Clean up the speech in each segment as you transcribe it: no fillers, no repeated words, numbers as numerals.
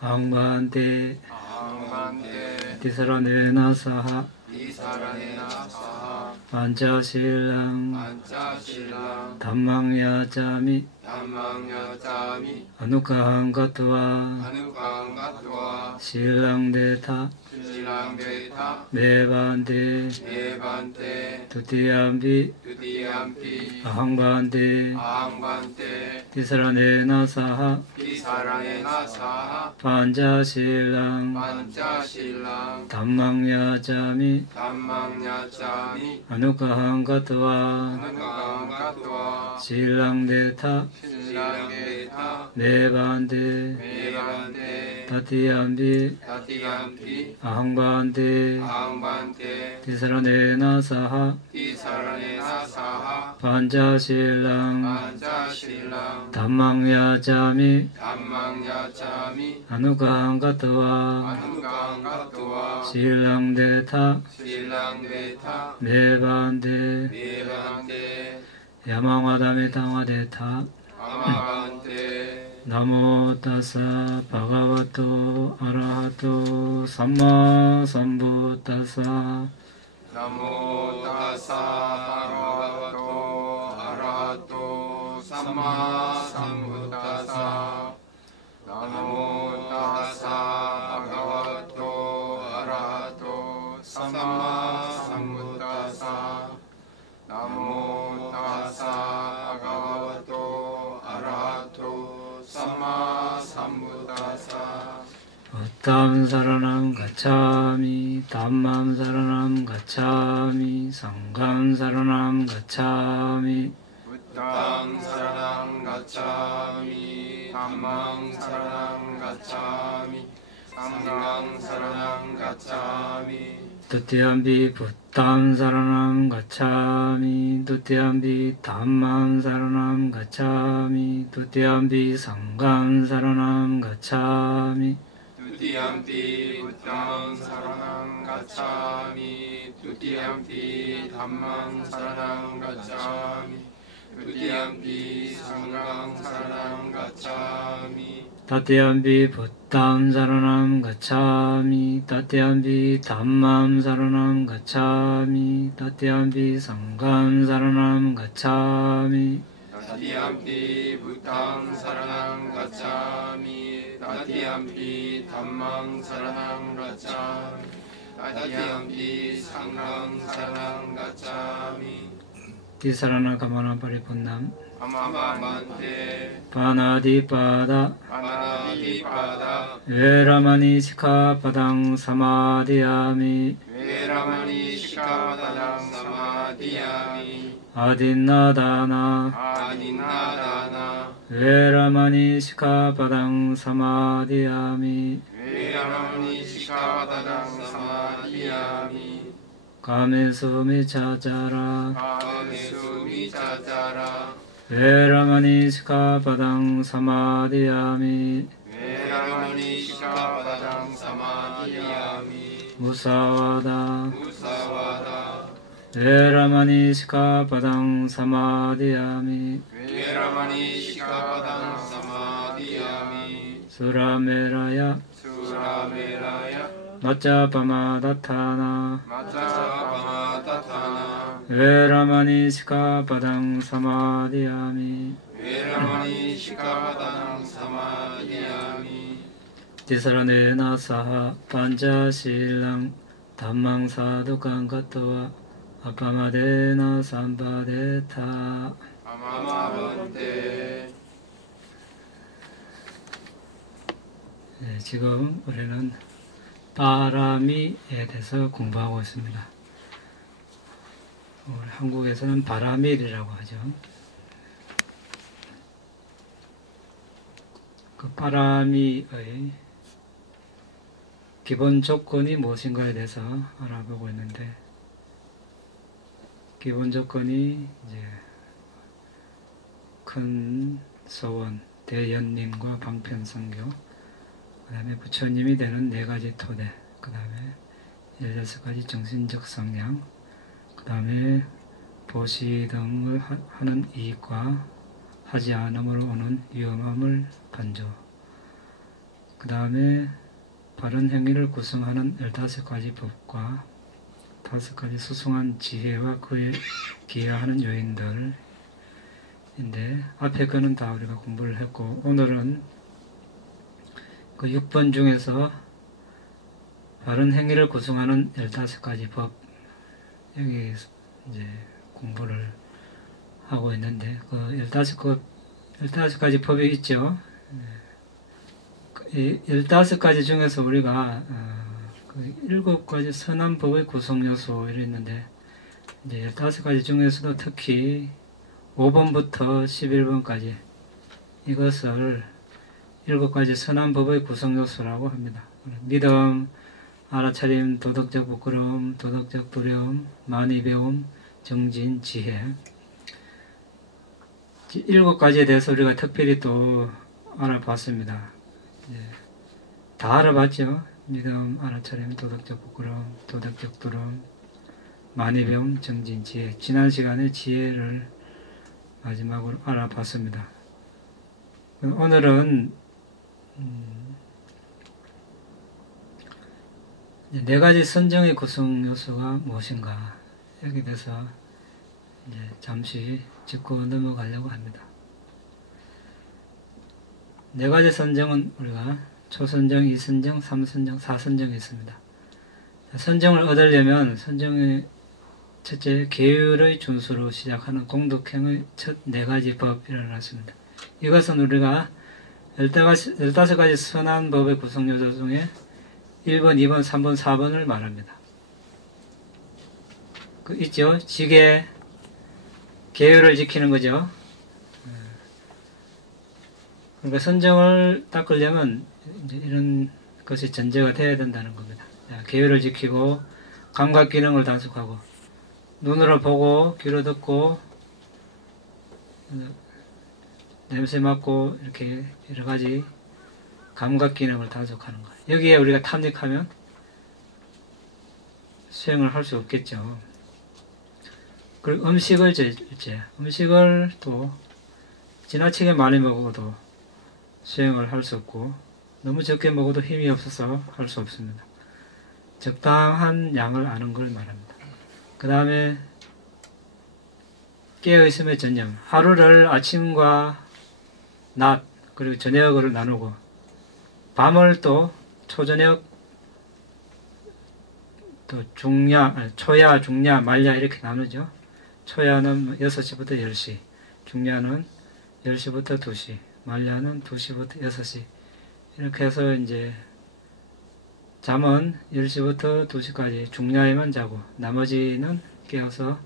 앙반테 앙반테 티사라네나 사하 이사라네나 사하 반자실랑 안짜실랑 담망야자미 담망야자미 아누카한가트와 아누강가트와 실랑데타 실랑베타 네반테 네반테 두티암비 두디암피 아항반테 앙반테 티사라네나 사하 이사라네나 사하 반자실랑 안짜실랑 담망야자미 담망야자미 아누카한가트와 아누강가트와 실랑데타 실랑베타 네반테 네반테 다티암비 다티암피 아항반테 앙반테 티사라네나 사하 이사라네나 사하 반자실랑 안짜실랑 담망야자미 담망야자미 아누카한가트와 아누강가트와 실랑데타 실랑베타 네반테 네반테 야망와다메 당와데타 아마반테 나모타사 바가와토 아라하토 삼마 삼부타사 나모 타사 바가와토 아라하토 삼마 삼부타사 나모 타사 바가와토 아라하토 삼마 삼부타사 나모 타사 바가와토 아라하토 삼마 삼부타사 어땀 사라남 가차미 담맘 사라남 가차미 상감 사라남 가차미 부탕 사랑 가차미 담망 사랑 가차미 상강 사랑 가차미 두티암비 붓담 사라남 가차미 두티암비 담맘 사라남 가차미 두티암비 상감 사라남 가차미 두티암피 부탕 사랑 가차미 두티암피 담망 사랑 가차미 두티암피 상강 사랑 가차미 다티암비 붓담 사라남 가차미 다티암비 담맘 사라남 가차미 다티암비 상감 사라남 가차미 다티암피 부탕 사랑 가차미 다티암피 담망 사랑 가차미 다티암피 상강 사랑 가차미 티사라나 가마나 파리분남 아마반테 파나디파다 아나디파다 웨라마니 시카파당 사마디야미 웨라마니 시카바다당 사마디야미 아딘나다나 아닌나다나 웨라마니 시카파당 사마디야미 웨라마니 시카바다당 사마디야미 가메수미 차자라 가메수미 짜짜라 웨라마니 시카파당 사마디야미 웨라마니 시카바다당 사마디야미 무사와다 무사와다 웨라마니 시카파당 사마디야미 웨라마니 시카바다당 사마디야미 수라메라야 수라메라야 마짜파마다타나 마짜바마타타나 웨라마니 시카파당 사마디야미 웨라마니 시카바다당 사마디야미 티사라네나 사하 반자실랑 담망사두칸가토와 아파마데나 삼바데타. 아마반테. 네, 지금 우리는 바람이에 대해서 공부하고 있습니다. 우리 한국에서는 바람일이라고 하죠. 그 바람이의 기본 조건이 무엇인가에 대해서 알아보고 있는데, 기본 조건이 이제 큰 서원, 대연님과 방편성교, 그 다음에 부처님이 되는 4가지 토대, 그 다음에 16가지 정신적 성향, 그 다음에 보시 등을 하는 이익과 하지 않음으로 오는 위험함을 간주, 그 다음에 바른 행위를 구성하는 15가지 법과 5가지 수승한 지혜와 그에 기여하는 요인들인데, 앞에 거는 다 우리가 공부를 했고, 오늘은 그 6번 중에서 바른 행위를 구성하는 15가지 법, 여기 이제 공부를 하고 있는데, 그 15가지 법이 있죠. 이 15가지 중에서 우리가 그 7가지 선한 법의 구성 요소 이랬는데, 이제 15가지 중에서도 특히 5번부터 11번까지 이것을 7가지 선한 법의 구성 요소라고 합니다. 믿음, 알아차림, 도덕적 부끄러움, 도덕적 두려움, 많이 배움, 정진, 지혜. 7가지에 대해서 우리가 특별히 또 알아봤습니다. 다 알아봤죠. 믿음, 알아차림, 도덕적 부끄러움, 도덕적 두려움, 많이 배움, 정진, 지혜. 지난 시간에 지혜를 마지막으로 알아봤습니다. 오늘은 4가지 선정의 구성 요소가 무엇인가, 여기에 대해서 이제 잠시 짚고 넘어가려고 합니다. 4가지 선정은 우리가 초선정, 2선정, 3선정, 4선정이 있습니다. 선정을 얻으려면 선정의 첫째, 계율의 준수로 시작하는 공덕행의 첫 4가지 법이라고 했습니다. 이것은 우리가 15가지 선한 법의 구성 요소 중에 1번, 2번, 3번, 4번을 말합니다. 그 있죠? 지계, 계율을 지키는 거죠. 그러니까 선정을 닦으려면 이제 이런 것이 전제가 되어야 된다는 겁니다. 계율을 지키고, 감각 기능을 단속하고, 눈으로 보고, 귀로 듣고, 냄새 맡고, 이렇게 여러 가지 감각 기능을 단속하는 거예요. 여기에 우리가 탐닉하면 수행을 할 수 없겠죠. 그리고 음식을 또 지나치게 많이 먹어도 수행을 할 수 없고, 너무 적게 먹어도 힘이 없어서 할 수 없습니다. 적당한 양을 아는 걸 말합니다. 그 다음에 깨어있음의 전념, 하루를 아침과 낮 그리고 저녁으로 나누고, 밤을 또 초저녁, 또 초야, 중야, 말야 이렇게 나누죠. 초야는 6시부터 10시, 중야는 10시부터 2시, 말야는 2시부터 6시. 이렇게 해서 이제 잠은 10시부터 2시까지 중야에만 자고, 나머지는 깨어서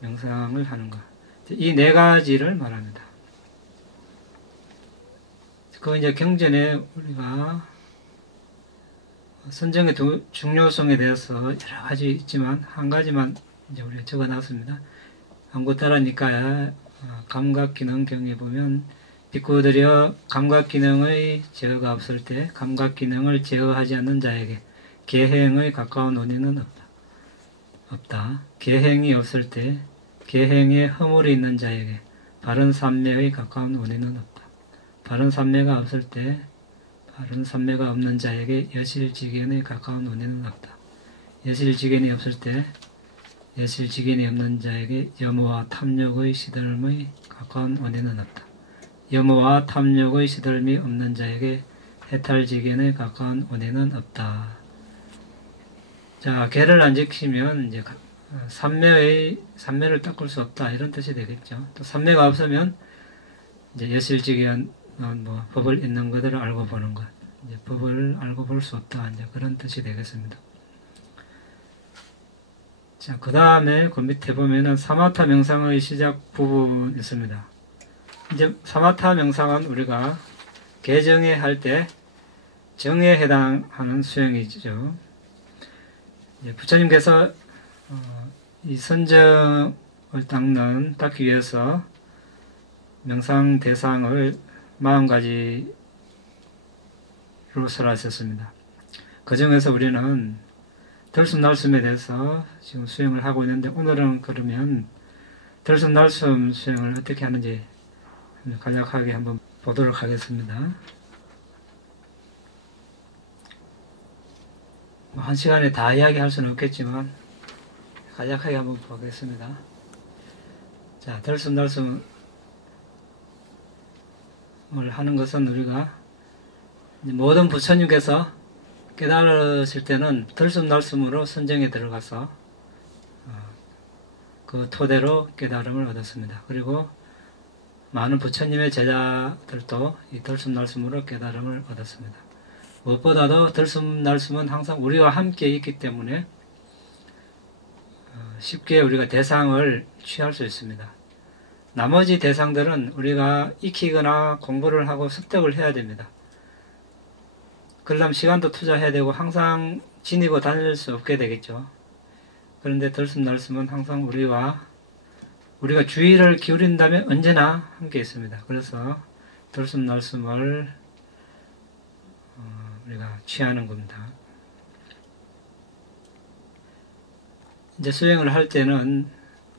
명상을 하는 것. 이 4가지를 말합니다. 그 이제 경전에 우리가 선정의 중요성에 대해서 여러 가지 있지만 한 가지만 이제 우리가 적어놨습니다. 안구따라 니까야 감각기능경에 보면, 빅구들이여 감각기능의 제어가 없을 때 감각기능을 제어하지 않는 자에게 계행의 가까운 원인은 없다. 계행이 없을 때 계행에 허물이 있는 자에게 바른 삼매의 가까운 원인은 없다. 바른 삼매가 없을 때 바른 삼매가 없는 자에게 여실지견의 가까운 원인은 없다. 여실지견이 없을 때 여실지견이 없는 자에게 염어와 탐욕의 시들음의 가까운 원인은 없다. 염어와 탐욕의 시들음이 없는 자에게 해탈지견의 가까운 원인은 없다. 자, 계를 안 지키면 이제 삼매를 닦을 수 없다, 이런 뜻이 되겠죠. 또 삼매가 없으면 이제 여실지견, 법을 있는 것들을 알고 보는 것, 이제 법을 알고 볼 수 없다, 이제 그런 뜻이 되겠습니다. 자, 그 다음에 그 밑에 보면은 사마타 명상의 시작 부분 있습니다. 이제 사마타 명상은 우리가 개정에 할 때 정에 해당하는 수행이죠. 이제 부처님께서 이 선정을 닦기 위해서 명상 대상을 40가지로 설하셨습니다. 그 중에서 우리는 들숨날숨에 대해서 지금 수행을 하고 있는데, 오늘은 그러면 들숨날숨 수행을 어떻게 하는지 간략하게 한번 보도록 하겠습니다. 한 시간에 다 이야기할 수는 없겠지만 간략하게 한번 보겠습니다. 자, 들숨날숨을 하는 것은 우리가 모든 부처님께서 깨달으실 때는 들숨날숨으로 선정에 들어가서 그 토대로 깨달음을 얻었습니다. 그리고 많은 부처님의 제자들도 이 들숨날숨으로 깨달음을 얻었습니다. 무엇보다도 들숨날숨은 항상 우리와 함께 있기 때문에 쉽게 우리가 대상을 취할 수 있습니다. 나머지 대상들은 우리가 익히거나 공부를 하고 습득을 해야 됩니다. 그러려면 시간도 투자해야 되고 항상 지니고 다닐 수 없게 되겠죠. 그런데 들숨날숨은 항상 우리가 주의를 기울인다면 언제나 함께 있습니다. 그래서 들숨날숨을 우리가 취하는 겁니다. 이제 수행을 할 때는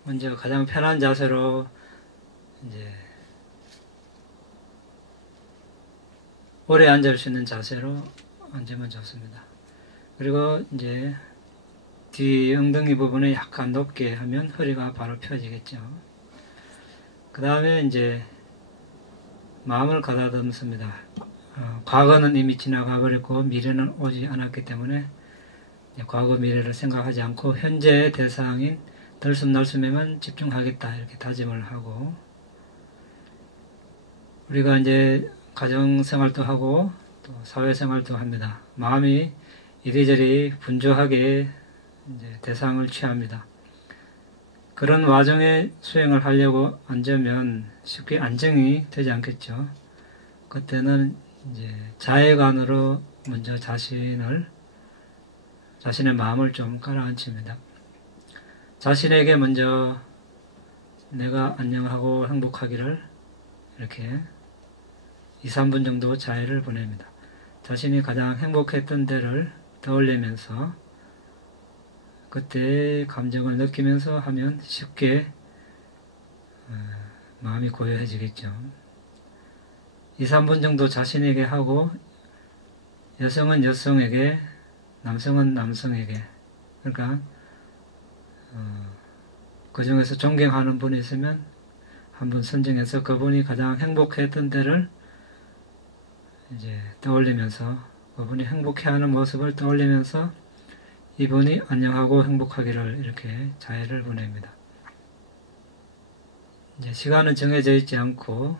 먼저 가장 편한 자세로 이제 오래 앉을 수 있는 자세로 앉으면 좋습니다. 그리고 이제 뒤 엉덩이 부분을 약간 높게 하면 허리가 바로 펴지겠죠. 그 다음에 이제 마음을 가다듬습니다. 과거는 이미 지나가 버렸고 미래는 오지 않았기 때문에 과거 미래를 생각하지 않고 현재의 대상인 들숨날숨에만 집중하겠다 이렇게 다짐을 하고, 우리가 이제 가정생활도 하고 또 사회생활도 합니다. 마음이 이리저리 분주하게 이제 대상을 취합니다. 그런 와중에 수행을 하려고 앉으면 쉽게 안정이 되지 않겠죠. 그때는 이제 자해관으로 먼저 자신의 마음을 좀 깔아앉힙니다. 자신에게 먼저 내가 안녕하고 행복하기를 이렇게 2, 3분 정도 자해를 보냅니다. 자신이 가장 행복했던 때를 떠올리면서 그때의 감정을 느끼면서 하면 쉽게 마음이 고요해지겠죠. 2, 3분 정도 자신에게 하고, 여성은 여성에게, 남성은 남성에게, 그러니까 그 중에서 존경하는 분이 있으면 한 분 선정해서 그분이 가장 행복했던 때를 이제 떠올리면서, 그분이 행복해하는 모습을 떠올리면서 이분이 안녕하고 행복하기를 이렇게 자해를 보냅니다. 이제 시간은 정해져 있지 않고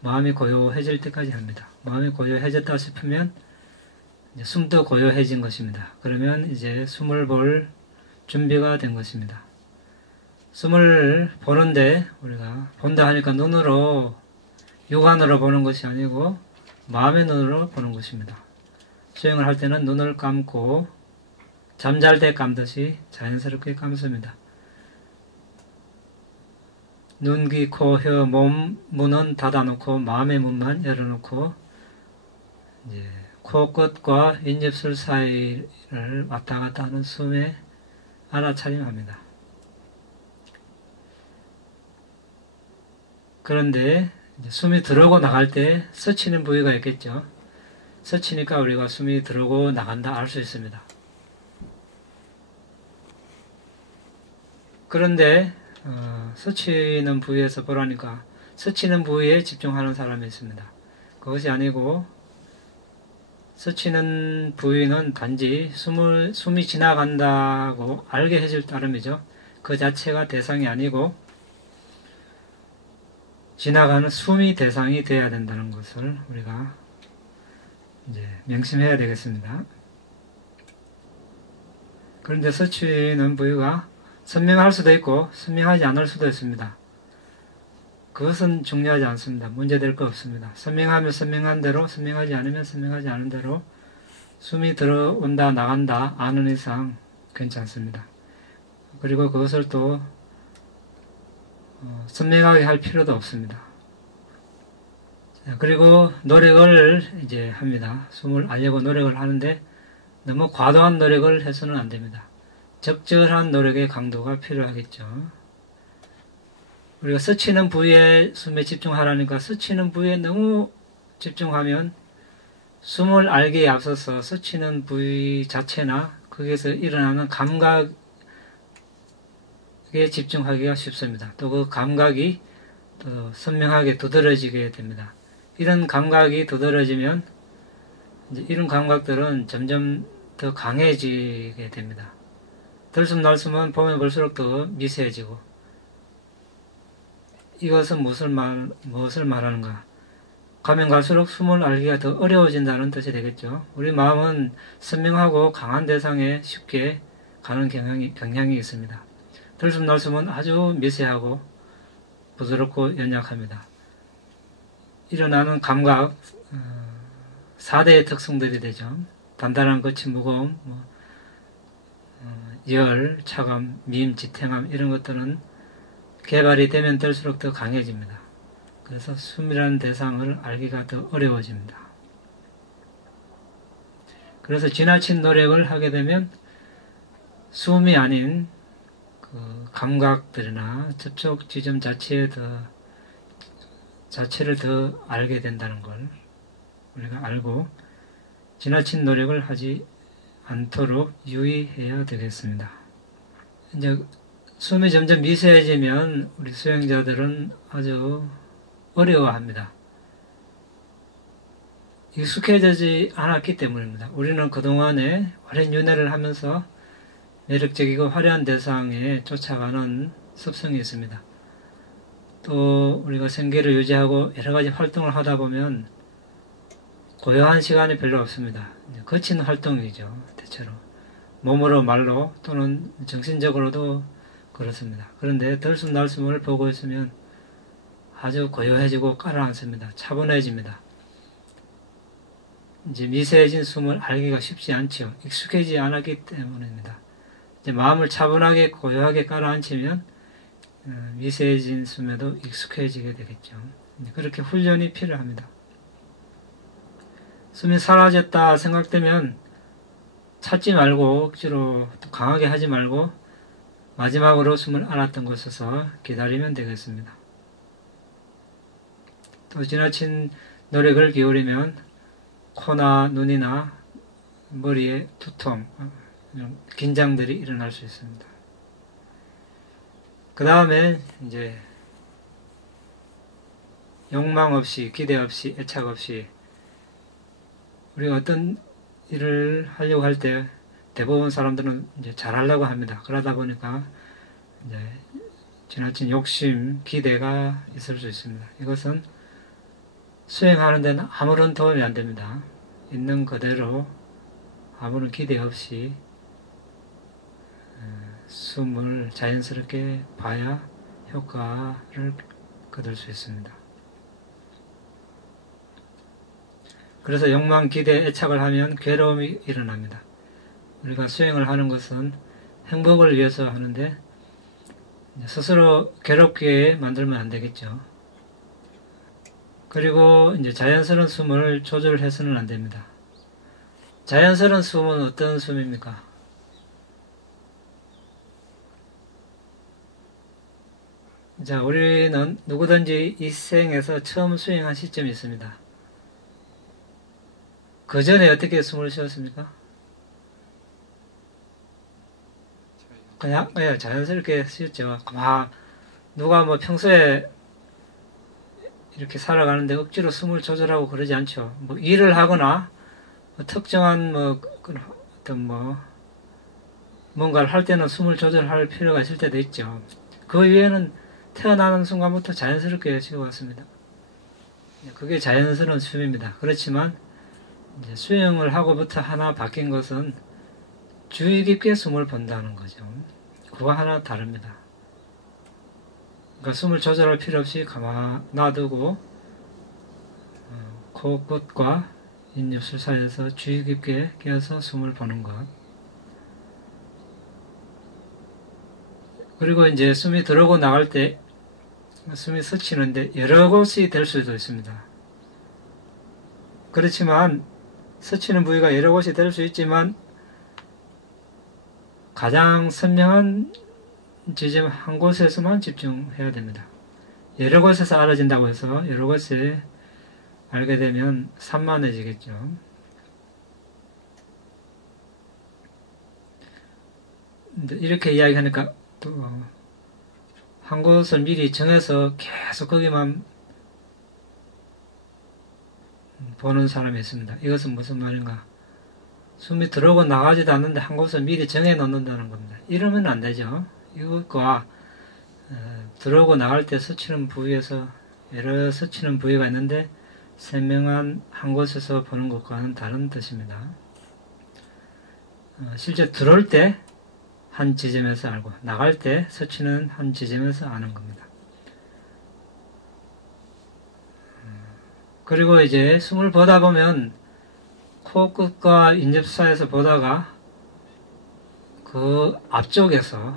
마음이 고요해질 때까지 합니다. 마음이 고요해졌다 싶으면 이제 숨도 고요해진 것입니다. 그러면 이제 숨을 볼 준비가 된 것입니다. 숨을 보는데 우리가 본다 하니까 눈으로, 육안으로 보는 것이 아니고 마음의 눈으로 보는 것입니다. 수행을 할 때는 눈을 감고 잠잘 때 감듯이 자연스럽게 감습니다. 눈, 귀, 코, 혀, 몸 문은 닫아놓고 마음의 문만 열어놓고 이제 코끝과 윗입술 사이를 왔다 갔다 하는 숨에 알아차림합니다. 그런데 이제 숨이 들어오고 나갈 때 스치는 부위가 있겠죠. 스치니까 우리가 숨이 들어오고 나간다 알 수 있습니다. 그런데 스치는 부위에서 보라니까 스치는 부위에 집중하는 사람이 있습니다. 그것이 아니고 스치는 부위는 단지 숨이 지나간다고 알게 해줄 따름이죠. 그 자체가 대상이 아니고 지나가는 숨이 대상이 되어야 된다는 것을 우리가 이제 명심해야 되겠습니다. 그런데 스치는 부위가 선명할 수도 있고 선명하지 않을 수도 있습니다. 그것은 중요하지 않습니다. 문제될 거 없습니다. 선명하면 선명한 대로, 선명하지 않으면 선명하지 않은 대로 숨이 들어온다 나간다 아는 이상 괜찮습니다. 그리고 그것을 또 선명하게 할 필요도 없습니다. 그리고 노력을 이제 합니다. 숨을 알려고 노력을 하는데 너무 과도한 노력을 해서는 안 됩니다. 적절한 노력의 강도가 필요하겠죠. 우리가 스치는 부위에 숨에 집중하라니까 스치는 부위에 너무 집중하면 숨을 알기에 앞서서 스치는 부위 자체나 거기에서 일어나는 감각에 집중하기가 쉽습니다. 또 그 감각이 또 선명하게 두드러지게 됩니다. 이런 감각이 두드러지면 이제 이런 감각들은 점점 더 강해지게 됩니다. 들숨날숨은 보면 볼수록 더 미세해지고, 이것은 무엇을 말하는가? 가면 갈수록 숨을 알기가 더 어려워진다는 뜻이 되겠죠. 우리 마음은 선명하고 강한 대상에 쉽게 가는 경향이 있습니다. 들숨날숨은 아주 미세하고 부드럽고 연약합니다. 일어나는 감각, 4대의 특성들이 되죠. 단단한 거친 무거움, 열, 차감, 밈, 지탱함 이런 것들은 개발이 되면 될수록 더 강해집니다. 그래서 숨이라는 대상을 알기가 더 어려워집니다. 그래서 지나친 노력을 하게 되면 숨이 아닌 그 감각들이나 접촉 지점 자체를 더 알게 된다는 걸 우리가 알고 지나친 노력을 하지 않도록 유의해야 되겠습니다. 이제 숨이 점점 미세해지면 우리 수행자들은 아주 어려워합니다. 익숙해지지 않았기 때문입니다. 우리는 그동안에 오랜 윤회를 하면서 매력적이고 화려한 대상에 쫓아가는 습성이 있습니다. 또 우리가 생계를 유지하고 여러 가지 활동을 하다 보면 고요한 시간이 별로 없습니다. 거친 활동이죠. 대체로 몸으로 말로 또는 정신적으로도 그렇습니다. 그런데 들숨날숨을 보고 있으면 아주 고요해지고 가라앉습니다. 차분해집니다. 이제 미세해진 숨을 알기가 쉽지 않죠. 익숙해지지 않았기 때문입니다. 이제 마음을 차분하게 고요하게 가라앉히면 미세해진 숨에도 익숙해지게 되겠죠. 그렇게 훈련이 필요합니다. 숨이 사라졌다 생각되면 찾지 말고 억지로 또 강하게 하지 말고 마지막으로 숨을 알았던 곳에서 기다리면 되겠습니다. 또 지나친 노력을 기울이면 코나 눈이나 머리에 두통, 긴장들이 일어날 수 있습니다. 그 다음에 이제 욕망 없이, 기대 없이, 애착 없이 우리가 어떤 일을 하려고 할 때 대부분 사람들은 이제 잘하려고 합니다. 그러다 보니까 이제 지나친 욕심, 기대가 있을 수 있습니다. 이것은 수행하는 데는 아무런 도움이 안 됩니다. 있는 그대로 아무런 기대 없이 숨을 자연스럽게 봐야 효과를 거둘 수 있습니다. 그래서 욕망, 기대, 애착을 하면 괴로움이 일어납니다. 우리가 수행을 하는 것은 행복을 위해서 하는데 스스로 괴롭게 만들면 안 되겠죠. 그리고 이제 자연스러운 숨을 조절해서는 안 됩니다. 자연스러운 숨은 어떤 숨입니까? 자, 우리는 누구든지 이 생에서 처음 수행한 시점이 있습니다. 그 전에 어떻게 숨을 쉬었습니까? 그냥 자연스럽게 쉬었죠. 누가 뭐 평소에 이렇게 살아가는데 억지로 숨을 조절하고 그러지 않죠. 뭐 일을 하거나 특정한 뭔가를 할 때는 숨을 조절할 필요가 있을 때도 있죠. 그 이외에는 태어나는 순간부터 자연스럽게 쉬어왔습니다. 그게 자연스러운 숨입니다. 그렇지만 이제 수행을 하고부터 하나 바뀐 것은 주의 깊게 숨을 본다는 거죠. 그거 하나 다릅니다. 그러니까 숨을 조절할 필요 없이 가만 놔두고 코끝과 입술 사이에서 주의 깊게 끼어서 숨을 보는 것. 그리고 이제 숨이 들어오고 나갈 때 숨이 스치는데 여러 곳이 될 수도 있습니다. 그렇지만 스치는 부위가 여러 곳이 될 수 있지만 가장 선명한 지점 한 곳에서만 집중해야 됩니다. 여러 곳에서 알아진다고 해서 여러 곳에 알게 되면 산만해지겠죠. 이렇게 이야기하니까 또 한 곳을 미리 정해서 계속 거기만 보는 사람이 있습니다. 이것은 무슨 말인가? 숨이 들어오고 나가지도 않는데 한 곳을 미리 정해 놓는다는 겁니다. 이러면 안 되죠. 이것과 들어오고 나갈 때 스치는 부위에서 여러 스치는 부위가 있는데 선명한 한 곳에서 보는 것과는 다른 뜻입니다. 실제 들어올 때 한 지점에서 알고 나갈 때 스치는 한 지점에서 아는 겁니다. 그리고 이제 숨을 보다 보면 코끝과 인접 사이에서 보다가 그 앞쪽에서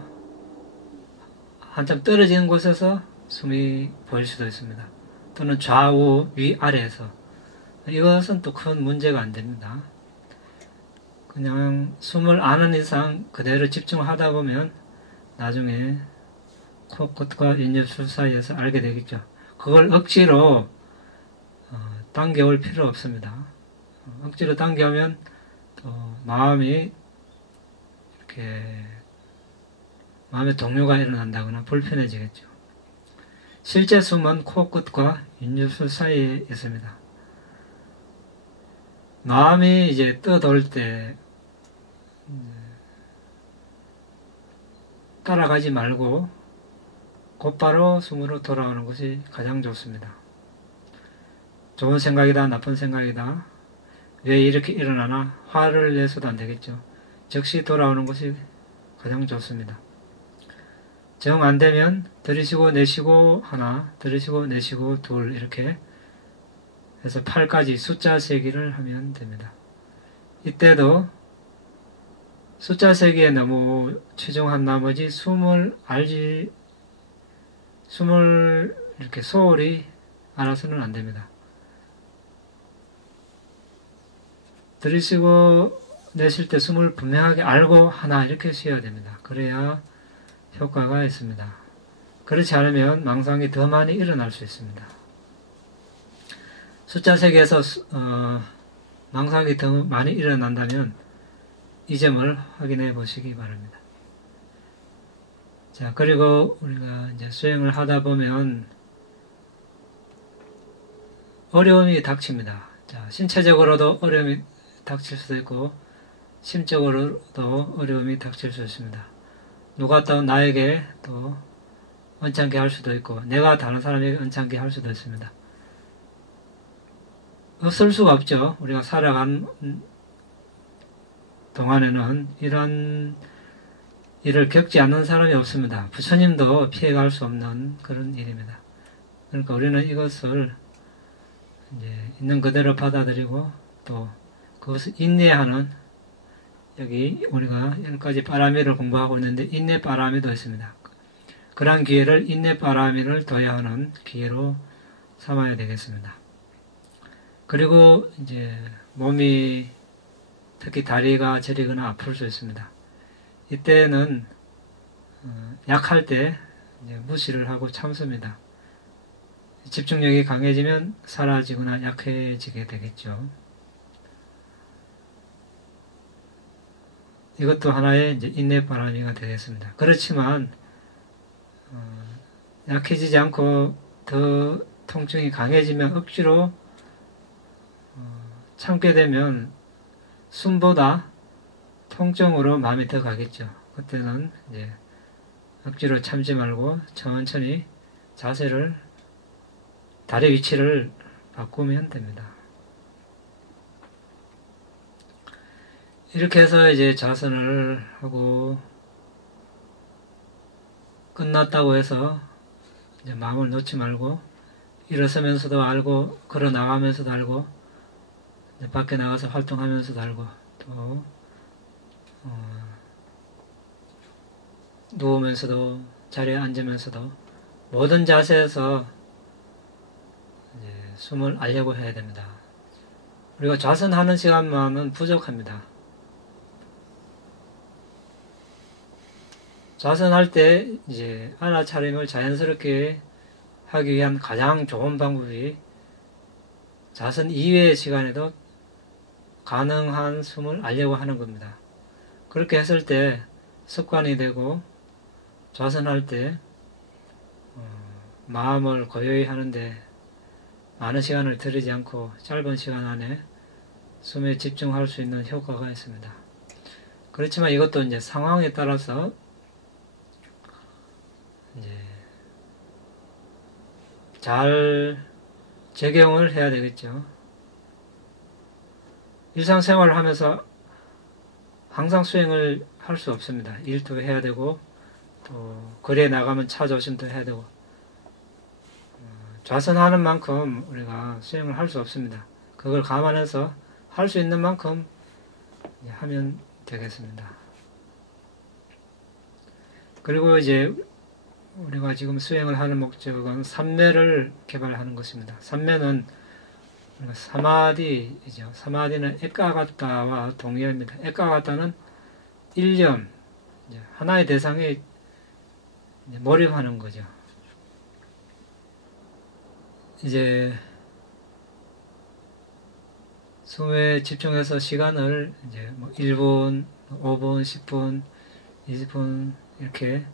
한참 떨어지는 곳에서 숨이 보일 수도 있습니다. 또는 좌우 위아래에서. 이것은 또 큰 문제가 안 됩니다. 그냥 숨을 아는 이상 그대로 집중하다 보면 나중에 코끝과 인접술 사이에서 알게 되겠죠. 그걸 억지로 당겨올 필요 없습니다. 억지로 당겨오면 또 마음이 이렇게 마음의 동요가 일어난다거나 불편해지겠죠. 실제 숨은 코끝과 인접술 사이에 있습니다. 마음이 이제 떠돌 때 따라가지 말고 곧바로 숨으로 돌아오는 것이 가장 좋습니다. 좋은 생각이다, 나쁜 생각이다, 왜 이렇게 일어나나 화를 내서도 안 되겠죠. 즉시 돌아오는 것이 가장 좋습니다. 정 안 되면 들이쉬고 내쉬고 하나, 들이쉬고 내쉬고 둘 이렇게 해서 8까지 숫자 세기를 하면 됩니다. 이때도 숫자 세기에 너무 치중한 나머지 숨을 이렇게 소홀히 알아서는 안 됩니다. 들이쉬고 내쉴 때 숨을 분명하게 알고 하나 이렇게 쉬어야 됩니다. 그래야 효과가 있습니다. 그렇지 않으면 망상이 더 많이 일어날 수 있습니다. 숫자 세계에서 망상이 더 많이 일어난다면 이 점을 확인해 보시기 바랍니다. 자, 그리고 우리가 이제 수행을 하다 보면 어려움이 닥칩니다. 자, 신체적으로도 어려움이 닥칠 수도 있고 심적으로도 어려움이 닥칠 수 있습니다. 누가 또 나에게 또 언짢게 할 수도 있고 내가 다른 사람에게 언짢게 할 수도 있습니다. 없을 수가 없죠. 우리가 살아간 동안에는 이런 일을 겪지 않는 사람이 없습니다. 부처님도 피해갈 수 없는 그런 일입니다. 그러니까 우리는 이것을 이제 있는 그대로 받아들이고 또 그것을 인내하는, 여기 우리가 10가지 빠라미를 공부하고 있는데 인내 빠라미도 있습니다. 그러한 기회를 인내 빠라미를 둬야 하는 기회로 삼아야 되겠습니다. 그리고 이제 몸이 특히 다리가 저리거나 아플 수 있습니다. 이때는 약할 때 이제 무시를 하고 참습니다. 집중력이 강해지면 사라지거나 약해지게 되겠죠. 이것도 하나의 이제 인내 바람이가 되겠습니다. 그렇지만 약해지지 않고 더 통증이 강해지면 억지로 참게 되면 숨보다 통증으로 마음이 더 가겠죠. 그때는 이제 억지로 참지 말고 천천히 자세를, 다리 위치를 바꾸면 됩니다. 이렇게 해서 이제 자선을 하고 끝났다고 해서 이제 마음을 놓지 말고 일어서면서도 알고 걸어 나가면서도 알고 밖에 나가서 활동하면서도 알고 또 누우면서도 자리에 앉으면서도 모든 자세에서 이제 숨을 알려고 해야 됩니다. 우리가 좌선하는 시간만은 부족합니다. 좌선할 때 이제 알아차림을 자연스럽게 하기 위한 가장 좋은 방법이 좌선 이외의 시간에도 가능한 숨을 알려고 하는 겁니다. 그렇게 했을 때 습관이 되고 좌선할 때 마음을 고요히 하는데 많은 시간을 들이지 않고 짧은 시간 안에 숨에 집중할 수 있는 효과가 있습니다. 그렇지만 이것도 이제 상황에 따라서 이제 잘 적용을 해야 되겠죠. 일상생활을 하면서 항상 수행을 할 수 없습니다. 일도 해야 되고 또 거리에 나가면 차 조심도 해야 되고 좌선하는 만큼 우리가 수행을 할 수 없습니다. 그걸 감안해서 할 수 있는 만큼 하면 되겠습니다. 그리고 이제 우리가 지금 수행을 하는 목적은 삼매를 개발하는 것입니다. 삼매는 우리가 사마디이죠. 사마디는 에까가타와 동의어입니다. 에까가타는 일념, 하나의 대상에 몰입하는 거죠. 이제 숨에 집중해서 시간을 이제 뭐 1분, 5분, 10분, 20분 이렇게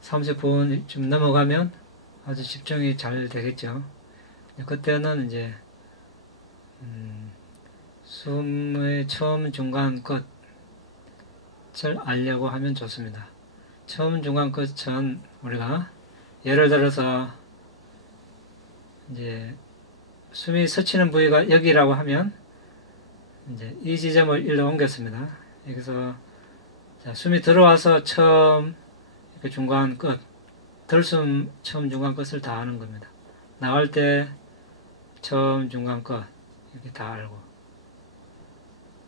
30분 좀 넘어가면 아주 집중이 잘 되겠죠. 그때는 이제 숨의 처음, 중간, 끝을 알려고 하면 좋습니다. 처음, 중간, 끝은 우리가 예를 들어서 이제 숨이 스치는 부위가 여기라고 하면 이제 이 지점을 일로 옮겼습니다. 여기서 자, 숨이 들어와서 처음, 중간, 끝, 들숨 처음, 중간, 끝을 다 아는 겁니다. 나갈 때 처음, 중간, 끝 이렇게 다 알고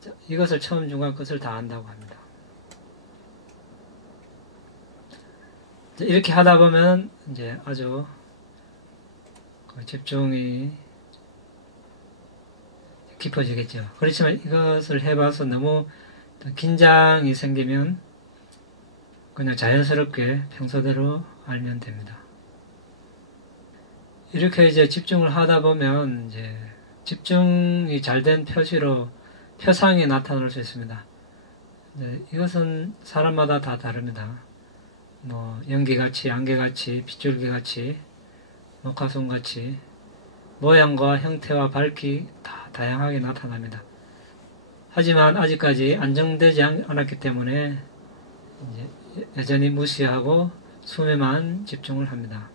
자, 이것을 처음, 중간, 끝을 다 안다고 합니다. 자, 이렇게 하다 보면 이제 아주 집중이 깊어지겠죠. 그렇지만 이것을 해봐서 너무 긴장이 생기면 그냥 자연스럽게 평소대로 알면 됩니다. 이렇게 이제 집중을 하다 보면 이제 집중이 잘 된 표시로 표상이 나타날 수 있습니다. 이것은 사람마다 다 다릅니다. 뭐 연기같이, 안개같이, 빗줄기같이, 녹화솜같이 모양과 형태와 밝기 다 다양하게 나타납니다. 하지만 아직까지 안정되지 않았기 때문에 이제 여전히 무시하고 숨에만 집중을 합니다.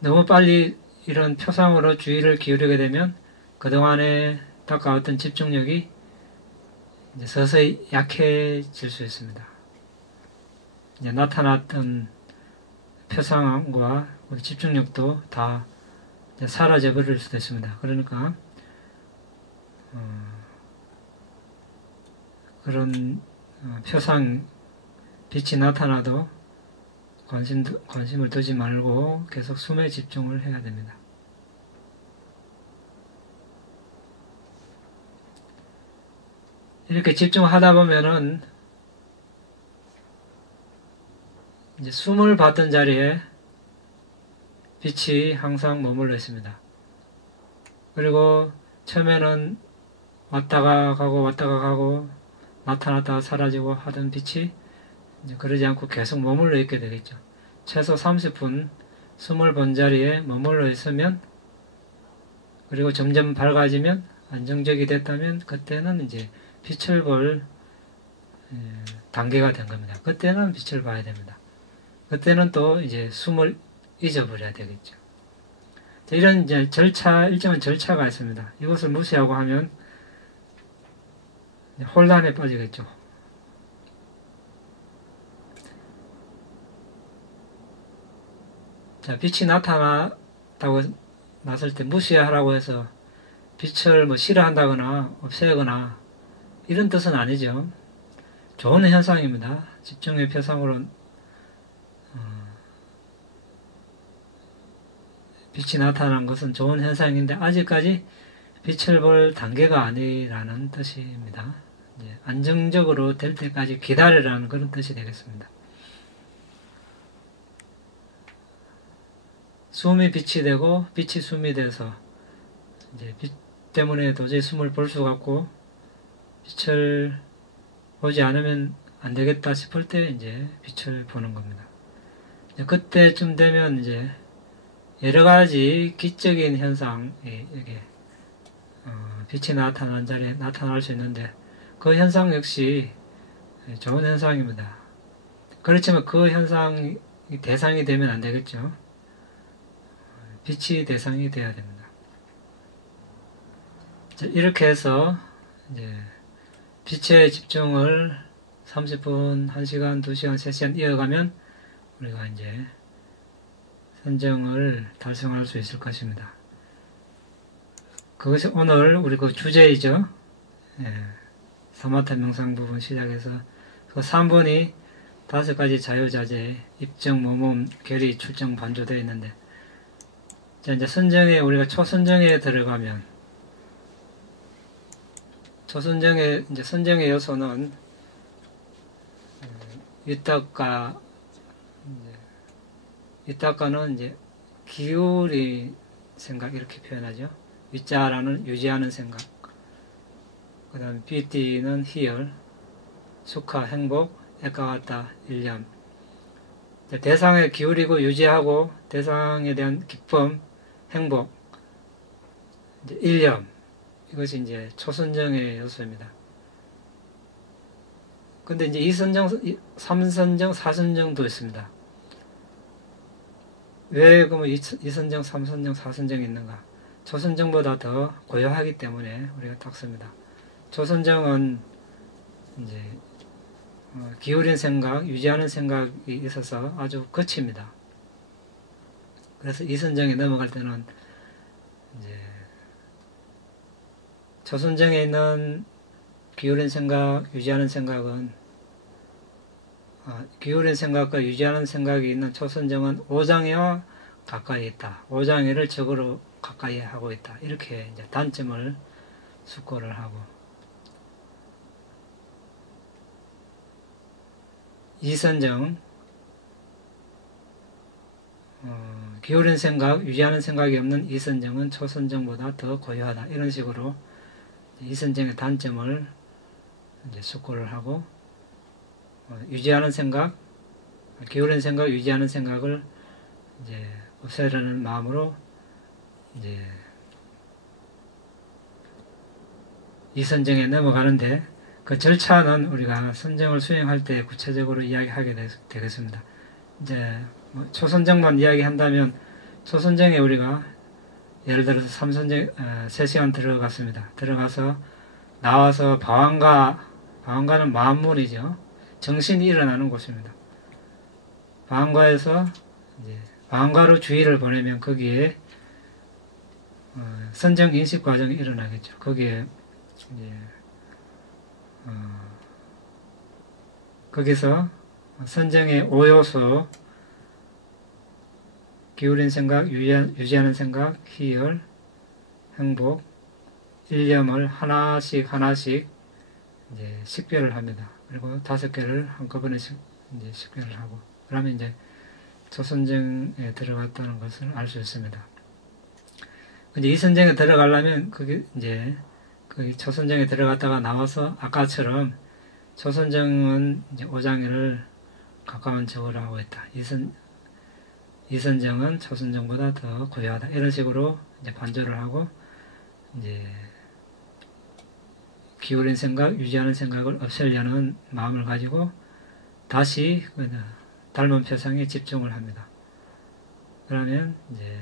너무 빨리 이런 표상으로 주의를 기울이게 되면 그동안에 닦아왔던 집중력이 이제 서서히 약해질 수 있습니다. 이제 나타났던 표상과 우리 집중력도 다 사라져 버릴 수도 있습니다. 그러니까 그런 표상 빛이 나타나도 관심을 두지 말고 계속 숨에 집중을 해야 됩니다. 이렇게 집중하다 보면은 이제 숨을 받던 자리에 빛이 항상 머물러 있습니다. 그리고 처음에는 왔다가 가고 나타났다가 사라지고 하던 빛이 이제 그러지 않고 계속 머물러 있게 되겠죠. 최소 30분 숨을 본 자리에 머물러 있으면 그리고 점점 밝아지면 안정적이 됐다면 그때는 이제 빛을 볼 단계가 된 겁니다. 그때는 빛을 봐야 됩니다. 그때는 또 이제 숨을 잊어버려야 되겠죠. 이런 이제 일정한 절차가 있습니다. 이것을 무시하고 하면 혼란에 빠지겠죠. 자, 빛이 나타났다고 났을 때 무시하라고 해서 빛을 뭐 싫어한다거나 없애거나 이런 뜻은 아니죠. 좋은 현상입니다. 집중의 표상으로 빛이 나타난 것은 좋은 현상인데 아직까지 빛을 볼 단계가 아니라는 뜻입니다. 안정적으로 될 때까지 기다리라는 그런 뜻이 되겠습니다. 숨이 빛이 되고 빛이 숨이 돼서 이제 빛 때문에 도저히 숨을 볼 수가 없고 빛을 보지 않으면 안 되겠다 싶을 때 이제 빛을 보는 겁니다. 그때쯤 되면 이제 여러 가지 기적인 현상이 이게 빛이 나타난 자리에 나타날 수 있는데 그 현상 역시 좋은 현상입니다. 그렇지만 그 현상이 대상이 되면 안 되겠죠. 빛이 대상이 되어야 됩니다. 자, 이렇게 해서 이제 빛의 집중을 30분, 1시간, 2시간, 3시간 이어가면 우리가 이제 선정을 달성할 수 있을 것입니다. 그것이 오늘 우리 그 주제이죠. 사마타 명상 부분 시작해서 그 3번이 5가지 자유자재, 입정, 모범, 결의, 출정, 반조 되어 있는데, 자, 이제 선정에, 우리가 초선정에 들어가면, 초선정에, 이제 선정의 요소는, 위탁과, 위탁과는 이제 기울이 생각, 이렇게 표현하죠. 위자라는 유지하는 생각. 그 다음에 비티는 희열, 수카, 행복, 에카와타, 일념. 대상에 기울이고 유지하고 대상에 대한 기쁨, 행복, 이제 일념. 이것이 이제 초선정의 요소입니다. 근데 이제 2선정, 3선정, 4선정도 있습니다. 왜 그러면 2선정, 3선정, 4선정이 있는가? 초선정보다 더 고요하기 때문에 우리가 딱 씁니다. 초선정은 이제 기울인 생각, 유지하는 생각이 있어서 아주 거칩니다. 그래서 이선정에 넘어갈 때는 이제 초선정에 있는 기울인 생각, 유지하는 생각은 기울인 생각과 유지하는 생각이 있는 초선정은 오장애와 가까이 있다. 오장애를 적으로 가까이 하고 있다. 이렇게 이제 단점을 숙고를 하고, 이선정, 기울인 생각, 유지하는 생각이 없는 이선정은 초선정보다 더 고요하다. 이런 식으로 이선정의 단점을 이제 숙고를 하고, 유지하는 생각, 기울인 생각, 유지하는 생각을 이제 없애려는 마음으로 이제 이선정에 넘어가는데, 그 절차는 우리가 선정을 수행할 때 구체적으로 이야기하게 되겠습니다. 이제 뭐 초선정만 이야기한다면, 초선정에 우리가 예를 들어서 3시간 들어갔습니다. 들어가서 나와서 방황가는 만물이죠. 정신이 일어나는 곳입니다. 방황가에서 이제 방황가로 주의를 보내면 거기에 선정 인식 과정이 일어나겠죠. 거기에 이제 거기서 선정의 5요소, 기울인 생각, 유지하는 생각, 희열, 행복, 일념을 하나씩 이제 식별을 합니다. 그리고 5개를 한꺼번에 이제 식별을 하고, 그러면 이제 초선정에 들어갔다는 것을 알 수 있습니다. 근데 이 선정에 들어가려면 그게 이제 그 초선정에 들어갔다가 나와서 아까처럼 초선정은 이제 오장애를 가까운 적을 하고 있다. 이선정은 초선정보다 더 고요하다. 이런 식으로 이제 반조를 하고, 이제 기울인 생각, 유지하는 생각을 없애려는 마음을 가지고 다시 닮은 표상에 집중을 합니다. 그러면 이제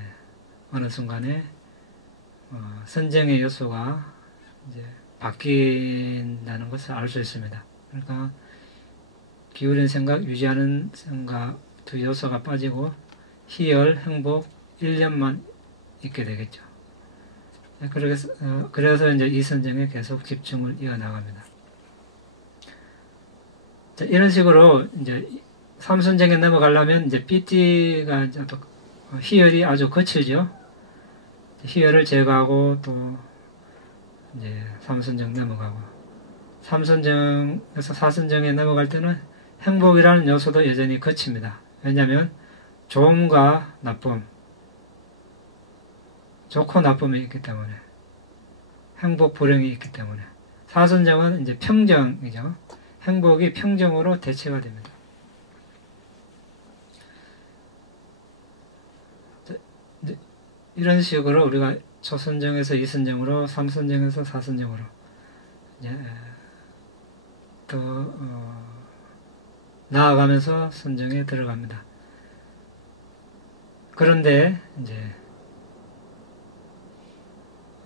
어느 순간에 선정의 요소가 이제 바뀐다는 것을 알 수 있습니다. 그러니까 기울인 생각, 유지하는 생각 두 요소가 빠지고 희열, 행복, 일념만 있게 되겠죠. 그래서 이제 이 선정에 계속 집중을 이어나갑니다. 자, 이런 식으로 이제 3선정에 넘어가려면 이제 BT가 이제 또 희열이 아주 거칠죠. 희열을 제거하고 또 이제 3선정 넘어가고, 3선정에서 4선정에 넘어갈 때는 행복이라는 요소도 여전히 거칩니다. 왜냐하면 좋음과 나쁨, 좋고 나쁨이 있기 때문에, 행복, 불행이 있기 때문에. 4선정은 이제 평정이죠. 행복이 평정으로 대체가 됩니다. 이런 식으로 우리가 초선정에서 이선정으로, 삼선정에서 사선정으로 이제 또 나아가면서 선정에 들어갑니다. 그런데 이제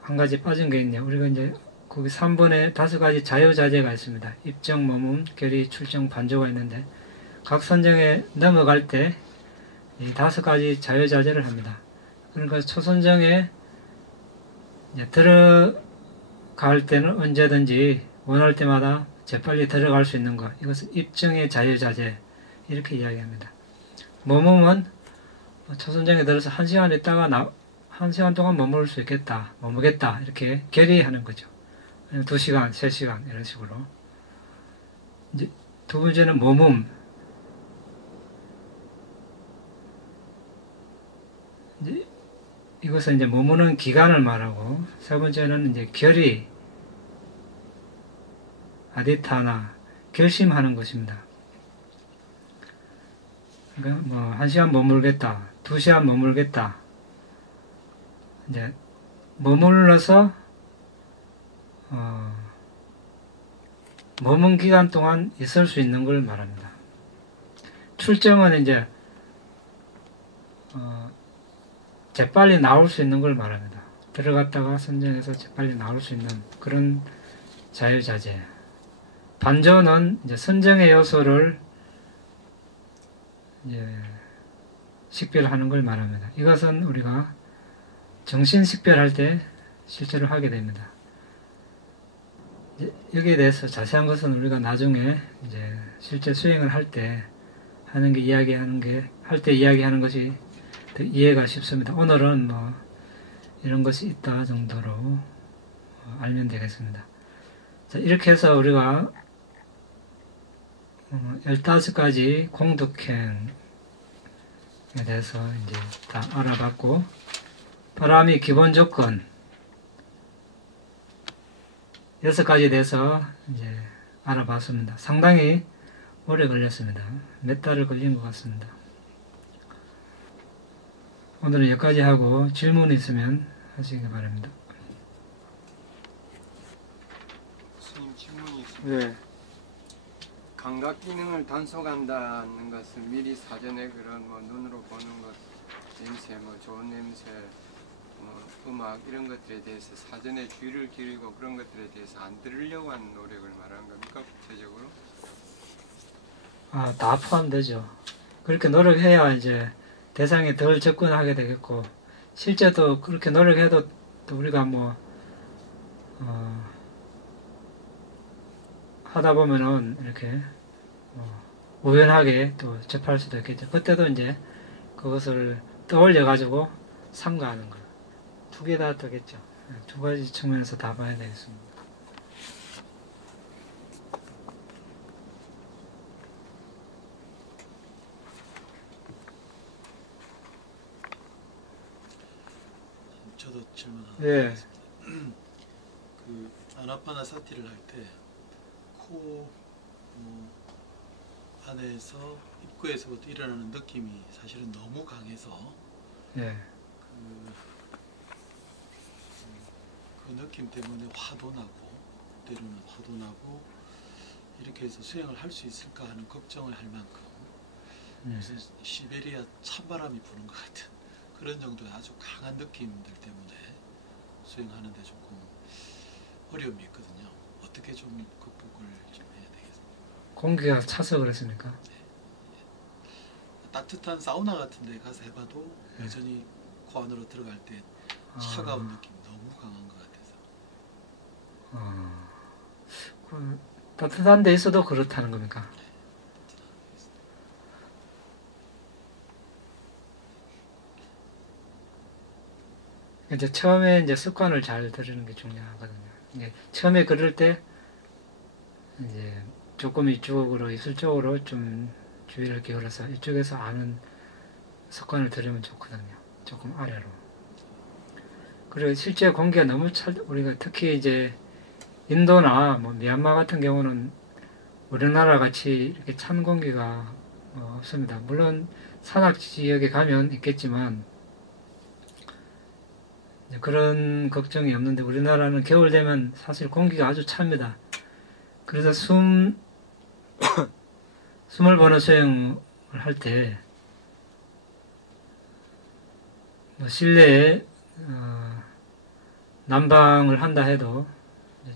한 가지 빠진 게 있네요. 우리가 이제 거기 3번에 5가지 자유자재가 있습니다. 입정, 머문, 결의, 출정, 반조가 있는데 각 선정에 넘어갈 때 이 5가지 자유자재를 합니다. 그러니까 초선정에 이제 들어갈 때는 언제든지 원할 때마다 재빨리 들어갈 수 있는 것, 이것은 입정의 자유자재 이렇게 이야기합니다. 머무면 초선정에 들어서 1시간 있다가 1시간 동안 머물 수 있겠다, 머무겠다 이렇게 결의하는 거죠. 2시간, 3시간 이런 식으로. 이제 두 번째는 머문. 이것은 이제 머무는 기간을 말하고, 세 번째는 이제 결의, 아디타나, 결심하는 것입니다. 그러니까 뭐 1시간 머물겠다, 2시간 머물겠다. 이제 머물러서 머문 기간 동안 있을 수 있는 걸 말합니다. 출정은 이제 재빨리 나올 수 있는 걸 말합니다. 들어갔다가 선정해서 재빨리 나올 수 있는 그런 자유자재. 반조는 이제 선정의 요소를 이제 식별하는 걸 말합니다. 이것은 우리가 정신 식별할 때 실제로 하게 됩니다. 여기에 대해서 자세한 것은 우리가 나중에 이제 실제 수행을 할 때 하는 게 할 때 이야기하는 것이 더 이해가 쉽습니다. 오늘은 뭐 이런 것이 있다 정도로 알면 되겠습니다. 자, 이렇게 해서 우리가 15가지 공덕행에 대해서 이제 다 알아봤고, 바람이 기본 조건 6가지에 대해서 이제 알아봤습니다. 상당히 오래 걸렸습니다. 몇 달을 걸린 것 같습니다. 오늘은 여기까지 하고 질문이 있으면 하시기 바랍니다. 스님 질문이 있습니다. 네. 감각 기능을 단속한다는 것은 미리 사전에 그런 뭐 눈으로 보는 것, 냄새, 뭐 좋은 냄새, 뭐 음악 이런 것들에 대해서 사전에 귀를 기울이고 그런 것들에 대해서 안 들으려고 하는 노력을 말하는 겁니까? 구체적으로? 다 포함되죠. 그렇게 노력해야 이제 대상에 덜 접근하게 되겠고, 실제도 그렇게 노력해도 또 우리가 뭐 하다 보면은 이렇게 우연하게 또 접할 수도 있겠죠. 그때도 이제 그것을 떠올려 가지고 삼가하는 거예요. 두 개 다 되겠죠. 2가지 측면에서 다 봐야 되겠습니다. 저도 질문 하나 예. 하겠습니다. 그 아나파나사티를 할 때 코 안에서 입구에서부터 일어나는 느낌이 사실은 너무 강해서 예. 그 느낌 때문에 화도 나고 때로는 화도 나고 이렇게 해서 수행을 할 수 있을까 하는 걱정을 할 만큼 무슨 시베리아 찬바람이 부는 것 같은 그런 정도의 아주 강한 느낌들 때문에 수행하는데 조금 어려움이 있거든요. 어떻게 좀 극복을 좀 해야 되겠습니까? 공기가 차서 그랬습니까? 따뜻한 사우나 같은 데 가서 해봐도 여전히 코 안으로 들어갈 때 차가운 느낌이 너무 강한 것 같아서. 그 따뜻한 데 있어도 그렇다는 겁니까? 이제 처음에 이제 습관을 잘 들이는 게 중요하거든요. 이제 처음에 그럴 때 이제 조금 이쪽으로 이술 쪽으로 좀 주의를 기울여서 이쪽에서 아는 습관을 들이면 좋거든요. 조금 아래로. 그리고 실제 공기가 너무 우리가 특히 이제 인도나 뭐 미얀마 같은 경우는 우리나라 같이 이렇게 찬 공기가 없습니다. 물론 산악 지역에 가면 있겠지만 그런 걱정이 없는데 우리나라는 겨울 되면 사실 공기가 아주 찹니다. 그래서 숨을 보는 수영을 할 때 실내에 난방을 한다 해도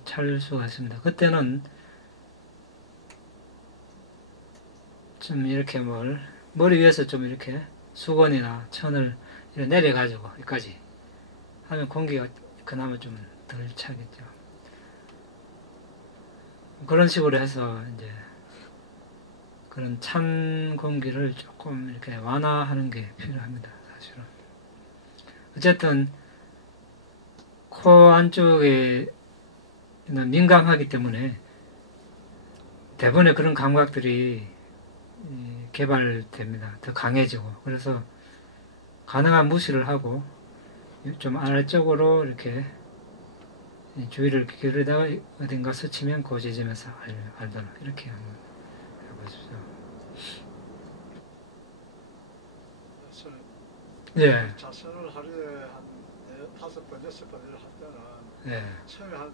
찰 수가 있습니다. 그때는 좀 이렇게 머리 위에서 좀 이렇게 수건이나 천을 이렇게 내려가지고 여기까지 하면 공기가 그나마 좀 덜 차겠죠. 그런 식으로 해서 이제 그런 찬 공기를 조금 이렇게 완화하는 게 필요합니다. 사실은. 어쨌든 코 안쪽에는 민감하기 때문에 대부분의 그런 감각들이 개발됩니다. 더 강해지고. 그래서 가능한 무시를 하고 좀 아래쪽으로 이렇게 주의를 기울이다가 어딘가 스치면 그 지점에서 알도록 이렇게 한번 해보십시오. 예. 자선을 하루에 한 5번, 6번을 할 때는 예. 처음에 한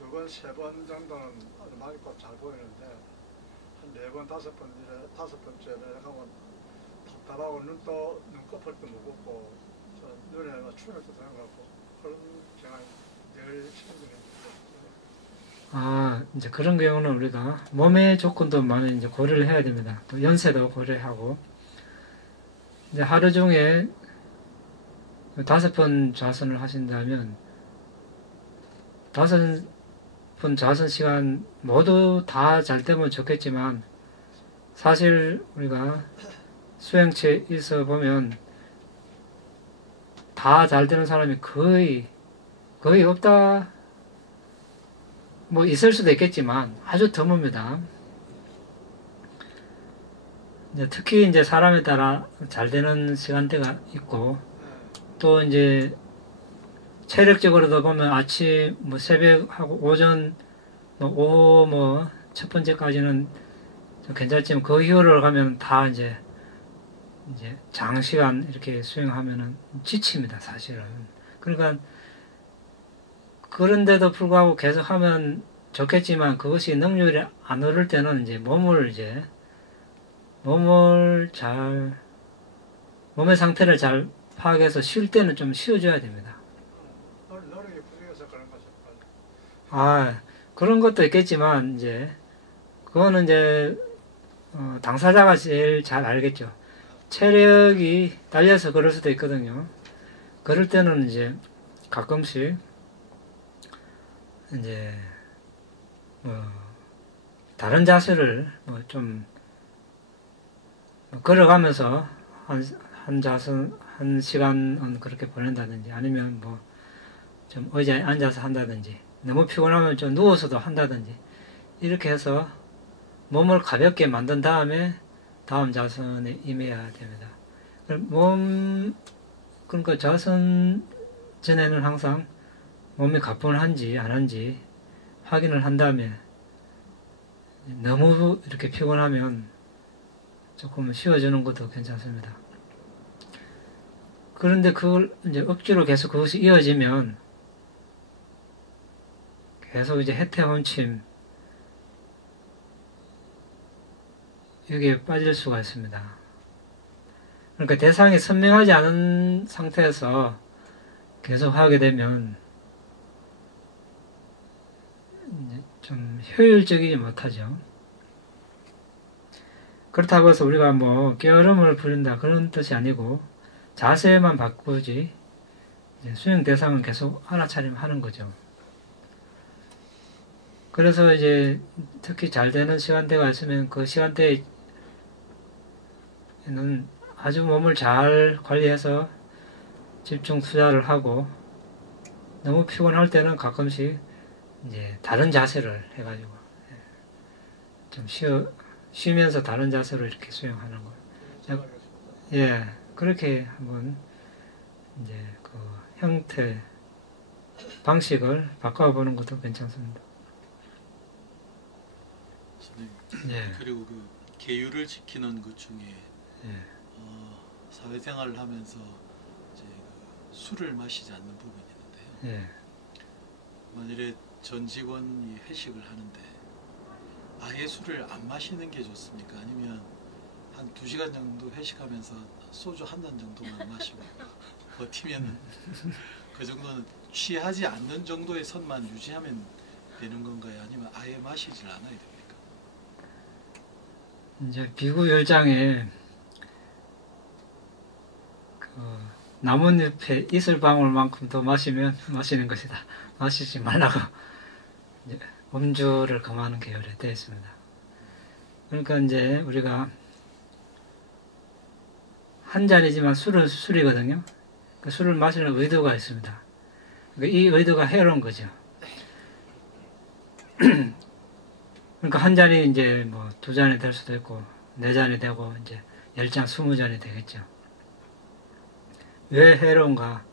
2번, 3번 정도는 아주 맑고 잘 보이는데 한 4번, 5번째를 가면 답답하고 눈꺼풀도 무겁고 눈에 충격도 들어가고 그런 경향이 늘 생기는 거죠. 이제 그런 경우는 우리가 몸의 조건도 많이 이제 고려를 해야 됩니다. 또 연세도 고려하고 이제 하루 중에 5번 좌선을 하신다면 5번 좌선 시간 모두 다 잘 되면 좋겠지만 사실 우리가 수행체에서 보면 다 잘 되는 사람이 거의 없다. 있을 수도 있겠지만 아주 드뭅니다. 특히 이제 사람에 따라 잘 되는 시간대가 있고 또 이제 체력적으로도 보면 아침 새벽하고 오전 오후 첫 번째까지는 좀 괜찮지만 그 이후로 가면 다 이제 장시간 이렇게 수행하면은 지칩니다, 사실은. 그러니까 그런데도 불구하고 계속 하면 좋겠지만 그것이 능률이 안 오를 때는 이제 몸의 상태를 잘 파악해서 쉴 때는 좀 쉬어줘야 됩니다. 노력이 부족해서 그런 거죠. 그런 것도 있겠지만 이제 그거는 이제 당사자가 제일 잘 알겠죠. 체력이 딸려서 그럴 수도 있거든요. 그럴 때는 이제 가끔씩 이제 다른 자세를 좀 걸어가면서 한 시간은 그렇게 보낸다든지 아니면 좀 의자에 앉아서 한다든지 너무 피곤하면 좀 누워서도 한다든지 이렇게 해서 몸을 가볍게 만든 다음에 다음 자선에 임해야 됩니다. 그러니까 자선 전에는 항상 몸이 가뿐한지 안 한지 확인을 한 다음에 너무 이렇게 피곤하면 조금 쉬어주는 것도 괜찮습니다. 그런데 그걸 이제 억지로 계속 그것이 이어지면 계속 이제 해태혼침 여기에 빠질 수가 있습니다. 그러니까 대상이 선명하지 않은 상태에서 계속 하게 되면 이제 좀 효율적이지 못하죠. 그렇다고 해서 우리가 게으름을 부린다 그런 뜻이 아니고 자세만 바꾸지 수행 대상은 계속 알아차림하는 거죠. 그래서 이제 특히 잘 되는 시간대가 있으면 그 시간대에는 아주 몸을 잘 관리해서 집중 투자를 하고 너무 피곤할 때는 가끔씩 이제 다른 자세를 해가지고 좀 쉬면서 다른 자세로 이렇게 수행하는 거. 예, 그렇게 한번 이제 그 형태 방식을 바꿔보는 것도 괜찮습니다. 예. 그리고 그 계율을 지키는 것 중에 예. 사회생활을 하면서 이제 그 술을 마시지 않는 부분이 있는데요. 예. 만일에 전 직원이 회식을 하는데 아예 술을 안 마시는 게 좋습니까? 아니면 한 2시간 정도 회식하면서 소주 한 잔 정도만 마시고 버티면 그 정도는 취하지 않는 정도의 선만 유지하면 되는 건가요? 아니면 아예 마시질 않아야 됩니까? 이제 비구열장에 그 나뭇잎에 이슬방울만큼 더 마시면 마시는 것이다. 마시지 말라고 이제 음주를 금하는 계열에 되어 있습니다. 그러니까 이제 우리가 한 잔이지만 술은 술이거든요. 그 술을 마시는 의도가 있습니다. 그러니까 이 의도가 해로운 거죠. 그러니까 한 잔이 이제 뭐 2잔이 될 수도 있고 4잔이 되고 이제 10잔, 20잔이 되겠죠. 왜 해로운가?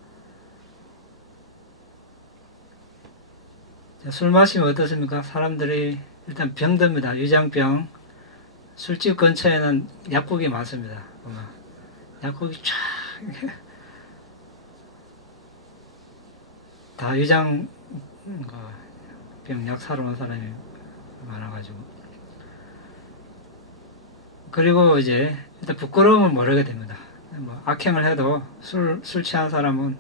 술 마시면 어떻습니까? 사람들이 일단 병듭니다. 위장병. 술집 근처에는 약국이 많습니다. 보면. 약국이 쫙 다 위장병 약 사러 온 사람이 많아가지고. 그리고 이제 일단 부끄러움을 모르게 됩니다. 뭐 악행을 해도 술 취한 사람은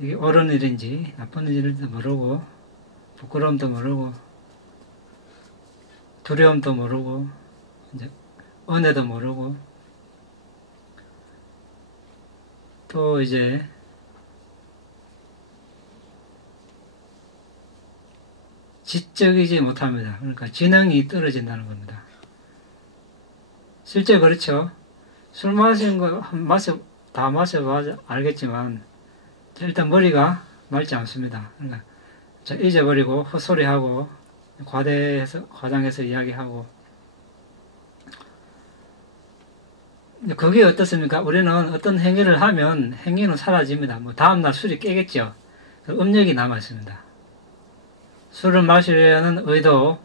이게 옳은 일인지 나쁜 일인지도 모르고 부끄러움도 모르고 두려움도 모르고 이제 은혜도 모르고 또 이제 지적이지 못합니다. 그러니까 지능이 떨어진다는 겁니다. 실제 그렇죠. 술 마시는 거 다 마셔봐 알겠지만 일단 머리가 맑지 않습니다. 그러니까 잊어버리고 헛소리하고 과장해서 이야기하고 그게 어떻습니까? 우리는 어떤 행위를 하면 행위는 사라집니다. 뭐 다음날 술이 깨겠죠. 업력이 남아 있습니다. 술을 마시려는 의도가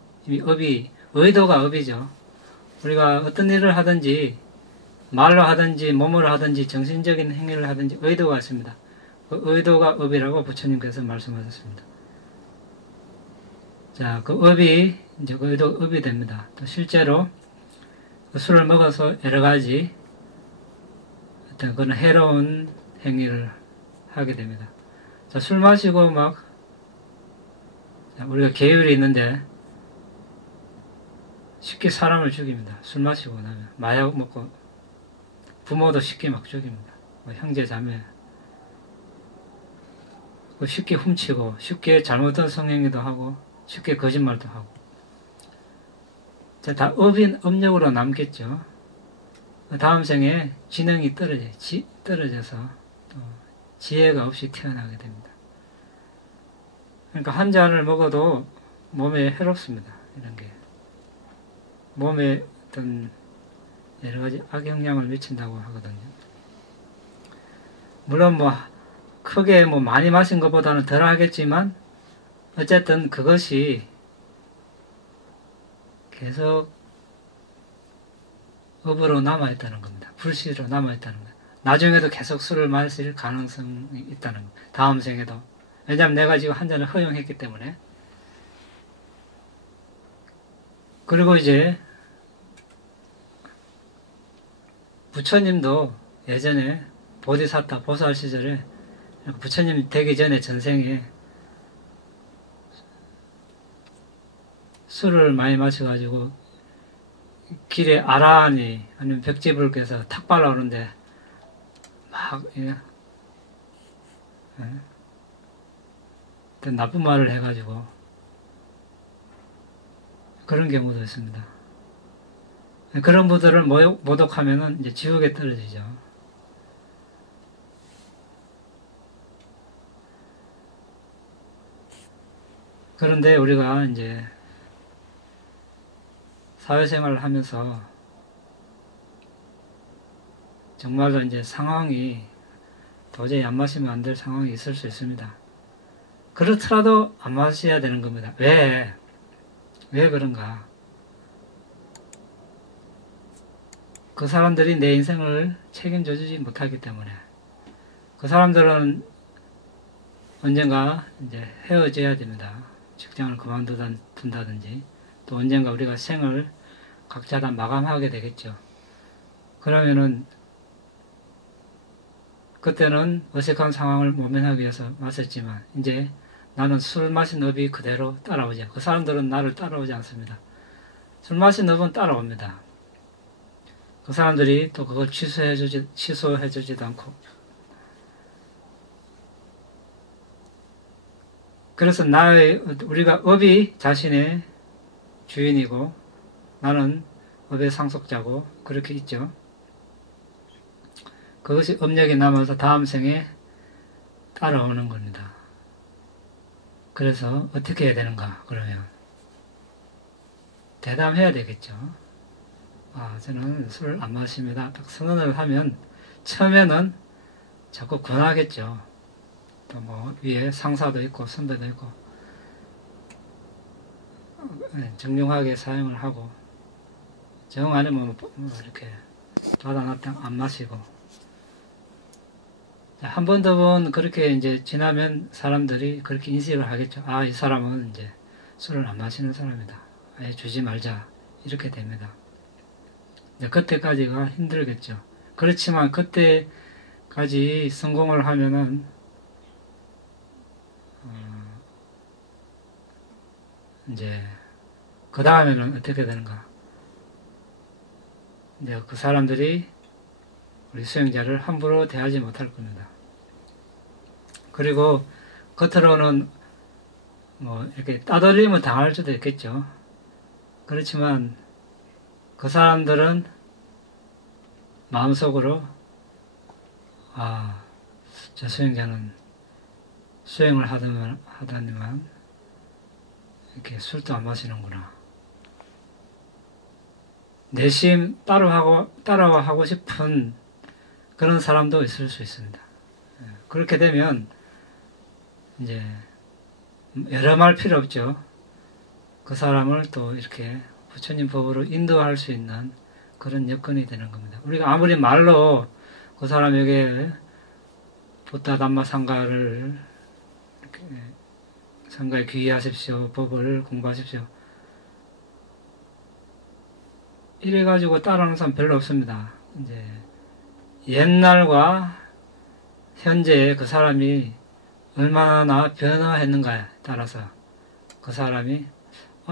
업이죠. 우리가 어떤 일을 하든지 말로 하든지 몸으로 하든지 정신적인 행위를 하든지 의도가 있습니다. 그 의도가 업이라고 부처님께서 말씀하셨습니다. 자, 그 업이 이제 그 의도 업이 됩니다. 또 실제로 술을 먹어서 여러 가지 어떤 그런 해로운 행위를 하게 됩니다. 자, 술 마시고 막 우리가 계율이 있는데 쉽게 사람을 죽입니다. 술 마시고 나면 마약 먹고 부모도 쉽게 막 죽입니다. 뭐 형제 자매 쉽게 훔치고 쉽게 잘못된 성행위도 하고 쉽게 거짓말도 하고 자, 다 업력으로 남겠죠. 다음 생에 지능이 떨어져서 또 지혜가 없이 태어나게 됩니다. 그러니까 한 잔을 먹어도 몸에 해롭습니다. 이런 게 몸에 어떤 여러 가지 악영향을 미친다고 하거든요. 물론 뭐 크게 뭐 많이 마신 것보다는 덜 하겠지만 어쨌든 그것이 계속 업으로 남아있다는 겁니다. 불씨로 남아있다는 겁니다. 나중에도 계속 술을 마실 가능성이 있다는 겁니다. 다음 생에도. 왜냐하면 내가 지금 한 잔을 허용했기 때문에. 그리고 이제 부처님도 예전에 보디사타 보살 시절에 부처님 되기 전에 전생에 술을 많이 마셔가지고 길에 아라하니 아니면 벽지불께서 탁 발라오는데 막 나쁜 말을 해가지고 그런 경우도 있습니다. 그런 분들을 모독하면은 이제 지옥에 떨어지죠. 그런데 우리가 이제 사회생활을 하면서 정말로 이제 상황이 도저히 안 마시면 안 될 상황이 있을 수 있습니다. 그렇더라도 안 마셔야 되는 겁니다. 왜? 왜 그런가? 그 사람들이 내 인생을 책임져 주지 못하기 때문에. 그 사람들은 언젠가 이제 헤어져야 됩니다. 직장을 그만둔다든지 또 언젠가 우리가 생을 각자 다 마감하게 되겠죠. 그러면은 그때는 어색한 상황을 모면하기 위해서 마셨지만 이제 나는 술 마신 업이 그대로 따라오죠. 그 사람들은 나를 따라오지 않습니다. 술 마신 업은 따라옵니다. 그 사람들이 또 그걸 취소해주지도 않고. 그래서 우리가 업이 자신의 주인이고 나는 업의 상속자고 그렇게 있죠. 그것이 업력이 남아서 다음 생에 따라오는 겁니다. 그래서 어떻게 해야 되는가 그러면 대담해야 되겠죠. 저는 술을 안 마십니다. 딱 선언을 하면 처음에는 자꾸 권하겠죠. 또 뭐 위에 상사도 있고 선배도 있고 정중하게 사용을 하고 정 아니면 뭐 이렇게 받아놨다 안 마시고 한 번 두 번 그렇게 이제 지나면 사람들이 그렇게 인식을 하겠죠. 이 사람은 이제 술을 안 마시는 사람이다. 아예 주지 말자 이렇게 됩니다. 그때까지가 힘들겠죠. 그렇지만 그때까지 성공을 하면은 이제 그 다음에는 어떻게 되는가? 이제 그 사람들이 우리 수행자를 함부로 대하지 못할 겁니다. 그리고 겉으로는 뭐 이렇게 따돌림을 당할 수도 있겠죠. 그렇지만 그 사람들은 마음속으로 저 수행자는 수행을 하다니만 이렇게 술도 안 마시는구나. 내심 따라와 하고 싶은 그런 사람도 있을 수 있습니다. 그렇게 되면 이제 여러 말 필요 없죠. 그 사람을 또 이렇게 부처님 법으로 인도할 수 있는 그런 여건이 되는 겁니다. 우리가 아무리 말로 그 사람에게 부타 담마 상가를 상가에 귀의하십시오. 법을 공부하십시오. 이래가지고 따라하는 사람 별로 없습니다. 이제 옛날과 현재 그 사람이 얼마나 변화했는가에 따라서 그 사람이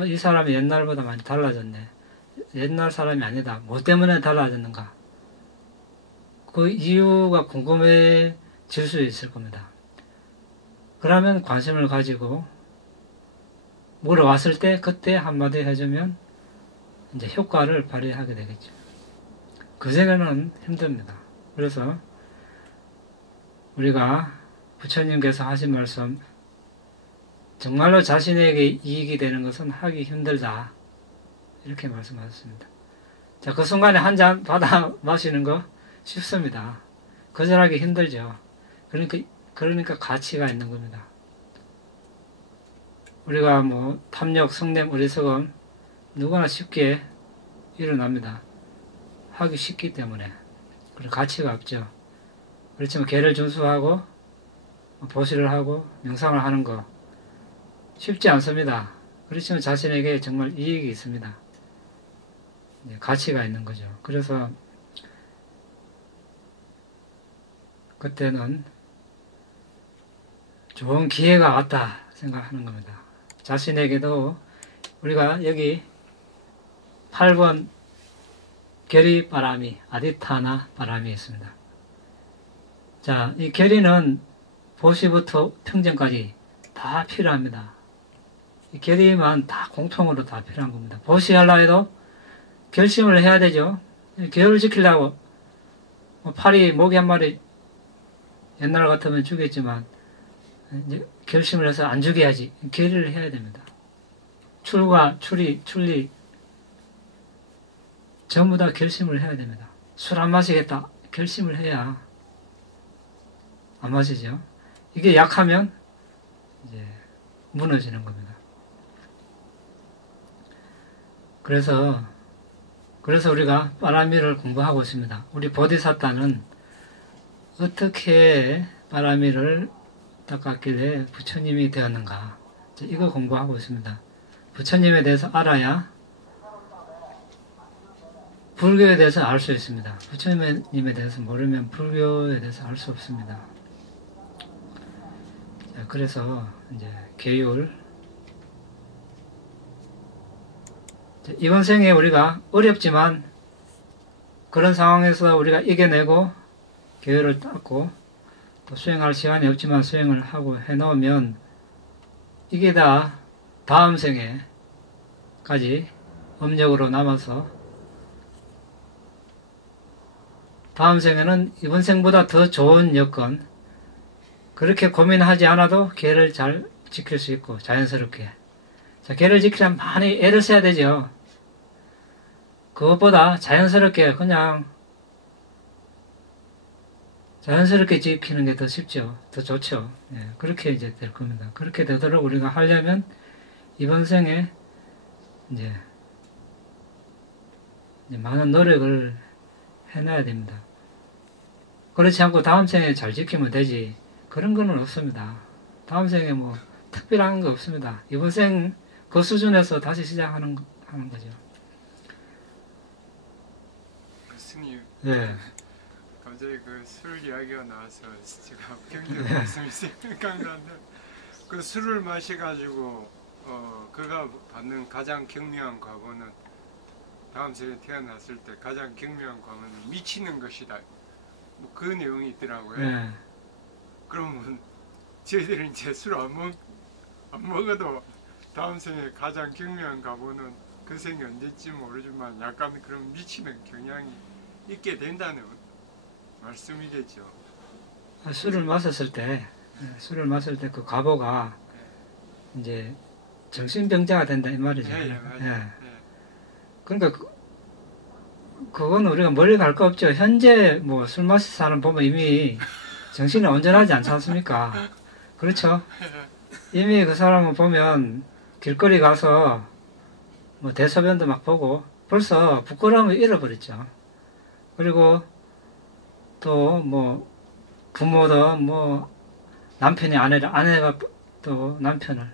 이 사람이 옛날보다 많이 달라졌네. 옛날 사람이 아니다. 뭐 때문에 달라졌는가? 그 이유가 궁금해질 수 있을 겁니다. 그러면 관심을 가지고 물어왔을 때 그때 한마디 해주면 이제 효과를 발휘하게 되겠죠. 그전에는 힘듭니다. 그래서 우리가 부처님께서 하신 말씀 정말로 자신에게 이익이 되는 것은 하기 힘들다. 이렇게 말씀하셨습니다. 자, 그 순간에 한 잔 받아 마시는 거 쉽습니다. 거절하기 힘들죠. 그러니까 가치가 있는 겁니다. 우리가 뭐 탐욕, 성냄, 어리석음 누구나 쉽게 일어납니다. 하기 쉽기 때문에. 그리고 가치가 없죠. 그렇지만 계를 준수하고 보시를 하고 명상을 하는 거 쉽지 않습니다. 그렇지만 자신에게 정말 이익이 있습니다. 가치가 있는 거죠. 그래서 그때는 좋은 기회가 왔다 생각하는 겁니다. 자신에게도 우리가 여기 8번 결의 바람이 아디타나 바람이 있습니다. 자, 이 결의는 보시부터 평정까지 다 필요합니다. 이 결의만 다 공통으로 다 필요한 겁니다. 보시하려 해도 결심을 해야 되죠. 계율을 지키려고 파리 모기 한 마리 옛날 같으면 죽였지만 이제 결심을 해서 안 죽여야지. 결의를 해야 됩니다. 출가, 출리 전부 다 결심을 해야 됩니다. 술 안 마시겠다. 결심을 해야 안 마시죠. 이게 약하면 이제 무너지는 겁니다. 그래서 우리가 빠라미를 공부하고 있습니다. 우리 보디사타는 어떻게 빠라미를 닦았길래 부처님이 되었는가, 이거 공부하고 있습니다. 부처님에 대해서 알아야 불교에 대해서 알 수 있습니다. 부처님에 대해서 모르면 불교에 대해서 알 수 없습니다. 자, 그래서 이제 계율, 이번 생에 우리가 어렵지만 그런 상황에서 우리가 이겨내고 계율을 닦고 또 수행할 시간이 없지만 수행을 하고 해놓으면 이게 다 다음 생에까지 업력으로 남아서 다음 생에는 이번 생보다 더 좋은 여건, 그렇게 고민하지 않아도 계를 잘 지킬 수 있고 자연스럽게. 자, 계를 지키려면 많이 애를 써야 되죠. 그것보다 자연스럽게 그냥 자연스럽게 지키는 게 더 쉽죠. 더 좋죠. 예, 그렇게 이제 될 겁니다. 그렇게 되도록 우리가 하려면 이번 생에 이제 많은 노력을 해놔야 됩니다. 그렇지 않고 다음 생에 잘 지키면 되지, 그런 거는 없습니다. 다음 생에 뭐 특별한 거 없습니다. 이번 생 그 수준에서 다시 시작하는 거죠. 스님, 네. 갑자기 그 술 이야기가 나와서 제가 경제 말씀이 생각나는데, 그 술을 마셔가지고 그가 받는 가장 경미한 과보는, 다음 생에 태어났을 때 가장 경미한 과보는 미치는 것이다. 뭐 그 내용이 있더라고요. 네. 그러면 저희들은 이제 술 안 먹어도 다음 생에 가장 경미한 과보는 그 생이 언제쯤 모르지만 약간 그런 미치는 경향이 있게 된다는 말씀이겠죠. 술을 마셨을 때 그 과보가 이제 정신병자가 된다 이 말이죠. 예, 맞아요. 예. 예. 그러니까 그건 우리가 멀리 갈 거 없죠. 현재 뭐 술 마신 사람 보면 이미 정신이 온전하지 않지 않습니까? 그렇죠? 이미 그 사람을 보면 길거리 가서 뭐 대소변도 막 보고 벌써 부끄러움을 잃어버렸죠. 그리고 또 뭐 부모도 뭐 남편이 아내가 또 남편을,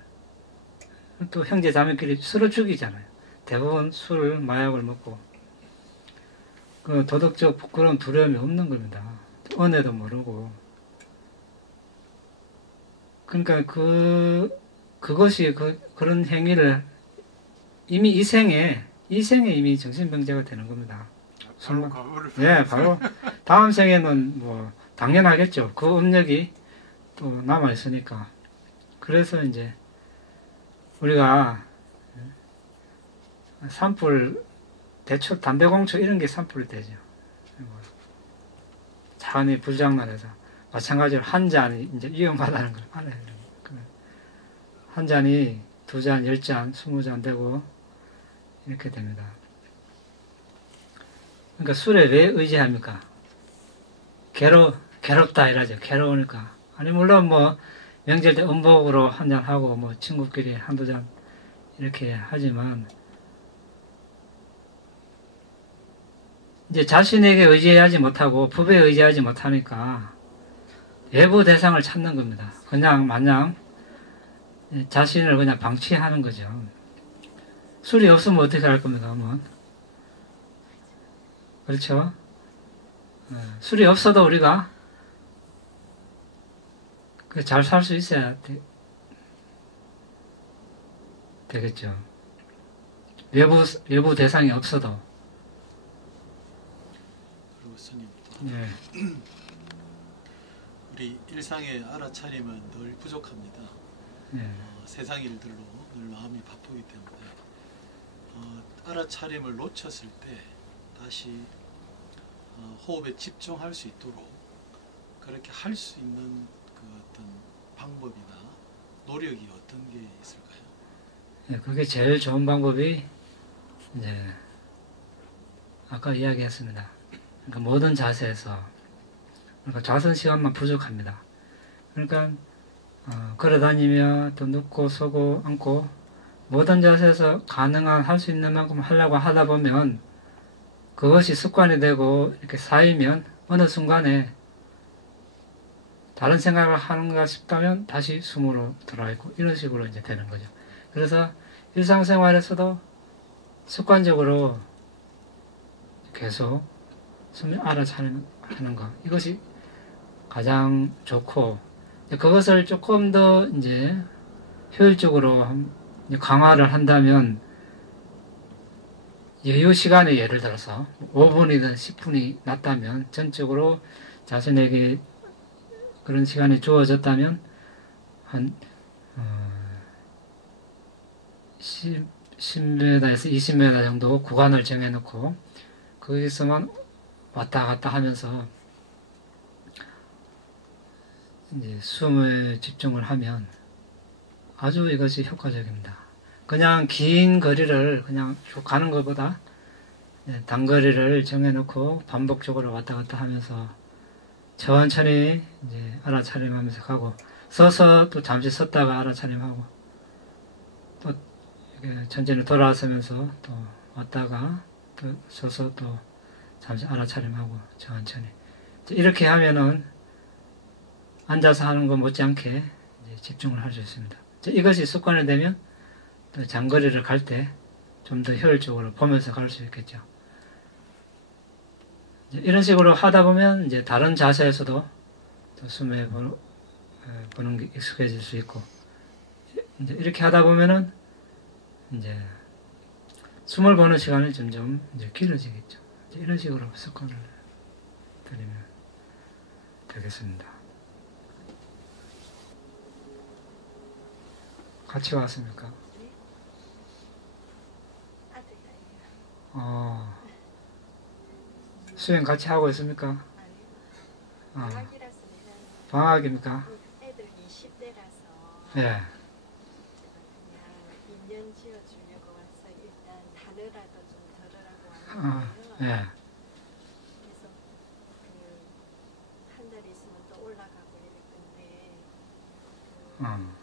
또 형제 자매끼리 술을 죽이잖아요. 대부분 술, 마약을 먹고. 그 도덕적 부끄러움, 두려움이 없는 겁니다. 은혜도 모르고. 그러니까 그것이 그런 행위를 이미 이 생에 이미 정신병자가 되는 겁니다. 바로 과보를 네, 바로 다음 생에는 뭐 당연하겠죠. 그 업력이 또 남아 있으니까. 그래서 이제 우리가 산불, 대출, 담배공초 이런 게 산불이 되죠. 차원이 불장난해서. 마찬가지로 한 잔이 이제 위험하다는 걸 알아야 돼요. 한 잔이 2잔, 10잔, 20잔 되고 이렇게 됩니다. 그러니까 술에 왜 의지합니까? 괴롭다 이러죠. 괴로우니까. 아니 물론 뭐 명절 때 음복으로 한 잔 하고 뭐 친구끼리 한두 잔 이렇게 하지만 이제 자신에게 의지하지 못하고 법에 의지하지 못하니까 외부 대상을 찾는 겁니다. 그냥 마냥 자신을 그냥 방치하는 거죠. 술이 없으면 어떻게 할 겁니까? 그러면 그렇죠? 술이 없어도 우리가 잘 살 수 있어야 되겠죠. 외부 대상이 없어도. 그리고 스님, 네. 우리 일상의 알아차림은 늘 부족합니다. 네. 세상 일들로 늘 마음이 바쁘기 때문에 알아차림을 놓쳤을 때 다시 호흡에 집중할 수 있도록 그렇게 할 수 있는 그 어떤 방법이나 노력이 어떤 게 있을까요? 네, 그게 제일 좋은 방법이 이제 아까 이야기했습니다. 그러니까 모든 자세에서, 그러니까 좌선 시간만 부족합니다. 그러니까 걸어다니며 또 눕고 서고 앉고 모든 자세에서 가능한 할 수 있는 만큼 하려고 하다 보면 그것이 습관이 되고 이렇게 쌓이면 어느 순간에 다른 생각을 하는가 싶다면 다시 숨으로 들어와 있고 이런 식으로 이제 되는 거죠. 그래서 일상생활에서도 습관적으로 계속 숨을 알아차리는 거, 이것이 가장 좋고, 그것을 조금 더 이제 효율적으로 강화를 한다면 여유 시간에 예를 들어서 5분이든 10분이 났다면 전적으로 자신에게 그런 시간이 주어졌다면 한 10m에서 20m 정도 구간을 정해놓고 거기서만 왔다 갔다 하면서 이제 숨에 집중을 하면 아주 이것이 효과적입니다. 그냥 긴 거리를 그냥 쭉 가는 것보다 단거리를 정해놓고 반복적으로 왔다 갔다 하면서 천천히 이제 알아차림하면서 가고, 서서 또 잠시 섰다가 알아차림하고, 또 이렇게 천천히 돌아서면서 또 왔다가 또 서서 또 잠시 알아차림하고 천천히 이렇게 하면은 앉아서 하는 것 못지않게 이제 집중을 할 수 있습니다. 이것이 습관이 되면 또 장거리를 갈 때 좀 더 효율적으로 보면서 갈 수 있겠죠. 이런 식으로 하다 보면 이제 다른 자세에서도 또 숨에 보는 게 익숙해질 수 있고, 이제 이렇게 하다 보면은 이제 숨을 보는 시간이 점점 이제 길어지겠죠. 이제 이런 식으로 습관을 들이면 되겠습니다. 같이 왔습니까? 수행 같이 하고 있습니까? 방학이라서 방학입니까? 애들 20대라서 예. 그냥 인연 지어주려고 와서 일단 단어라도 좀 들으라고 왔는데요. 예. 그래서 한 달 있으면 또 올라가고 이럴 건데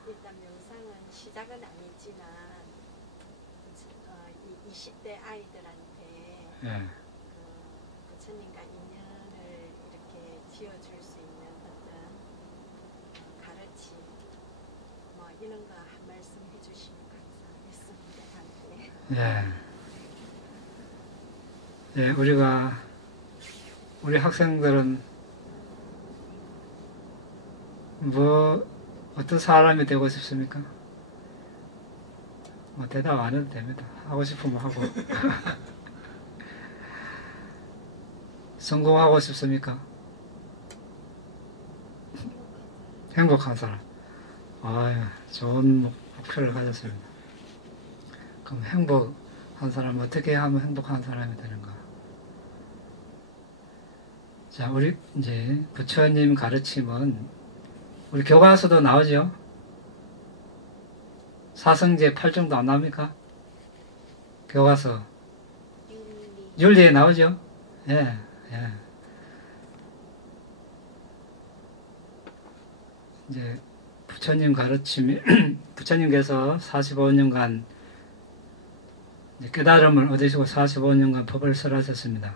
일단 명상은 시작은 아니지만 20대 아이들한테 예. 부처님과 인연을 이렇게 지어줄 수 있는 어떤 가르침 뭐 이런 거 한 말씀 해주시면 감사하겠습니다. 예. 예, 우리 학생들은 어떤 사람이 되고 싶습니까? 대답 안 해도 됩니다. 하고 싶으면 하고. 성공하고 싶습니까? 행복한 사람. 좋은 목표를 가졌습니다. 그럼 행복한 사람, 어떻게 하면 행복한 사람이 되는가? 자, 우리 이제 부처님 가르침은 우리 교과서도 나오죠? 사성제 8종도 안 나옵니까? 교과서. 윤리에 나오죠? 예. 이제 부처님 가르침이 부처님께서 45년간 깨달음을 얻으시고 45년간 법을 설하셨습니다.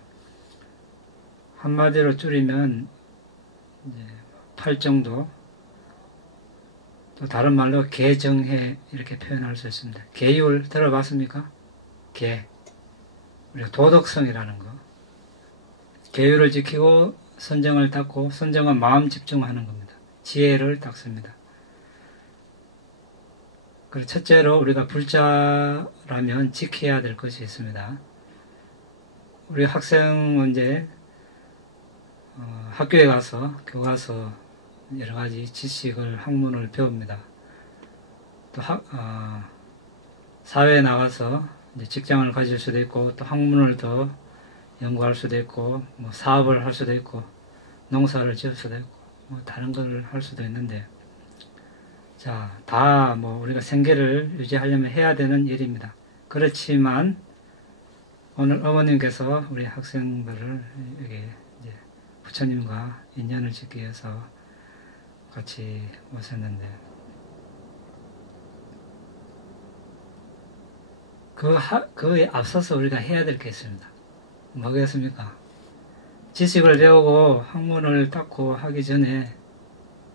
한마디로 줄이면 이제 8정도, 또 다른 말로 개정해 이렇게 표현할 수 있습니다. 계율 들어봤습니까? 우리가 도덕성이라는 거. 계율을 지키고 선정을 닦고, 선정은 마음 집중하는 겁니다. 지혜를 닦습니다. 그리고 첫째로 우리가 불자라면 지켜야 될 것이 있습니다. 우리 학생은 이제 학교에 가서 교과서 여러 가지 지식을 학문을 배웁니다. 또 사회에 나가서 이제 직장을 가질 수도 있고, 또 학문을 더 연구할 수도 있고, 뭐 사업을 할 수도 있고, 농사를 지을 수도 있고, 뭐 다른 걸 할 수도 있는데, 자, 다 뭐 우리가 생계를 유지하려면 해야 되는 일입니다. 그렇지만 오늘 어머님께서 우리 학생들을 여기 이제 부처님과 인연을 짓기 위해서 같이 오셨는데, 그에 앞서서 우리가 해야 될 게 있습니다. 뭐겠습니까? 지식을 배우고 학문을 닦고 하기 전에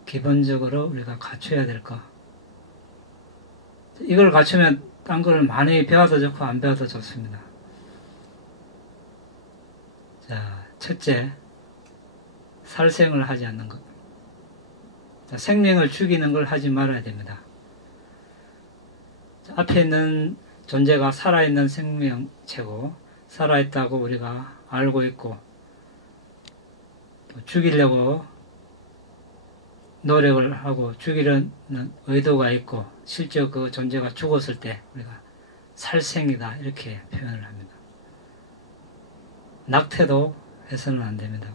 기본적으로 우리가 갖춰야 될 거. 이걸 갖추면 딴 걸 많이 배워도 좋고 안 배워도 좋습니다. 자, 첫째, 살생을 하지 않는 것. 자, 생명을 죽이는 걸 하지 말아야 됩니다. 자, 앞에 있는 존재가 살아있는 생명체고 살아있다고 우리가 알고 있고 또 죽이려고 노력을 하고 죽이려는 의도가 있고 실제 그 존재가 죽었을 때 우리가 살생이다 이렇게 표현을 합니다. 낙태도 해서는 안 됩니다.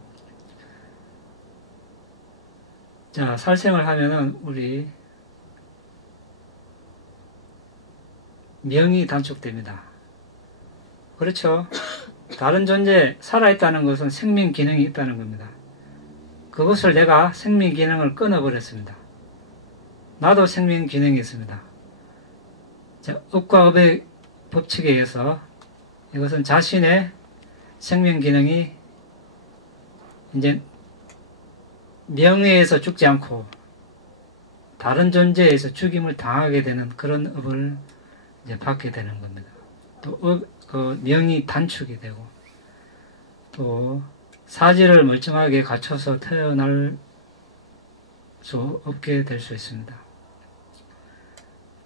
자, 살생을 하면은 우리 명이 단축됩니다. 그렇죠? 다른 존재, 살아있다는 것은 생명 기능이 있다는 겁니다. 그것을 내가 생명 기능을 끊어버렸습니다. 나도 생명 기능이 있습니다. 자, 업과 업의 법칙에 의해서 이것은 자신의 생명 기능이 이제 명예에서 죽지 않고 다른 존재에 의해서 죽임을 당하게 되는 그런 업을 이제 받게 되는 겁니다. 또 그 명이 단축이 되고 또 사지를 멀쩡하게 갖춰서 태어날 수 없게 될 수 있습니다.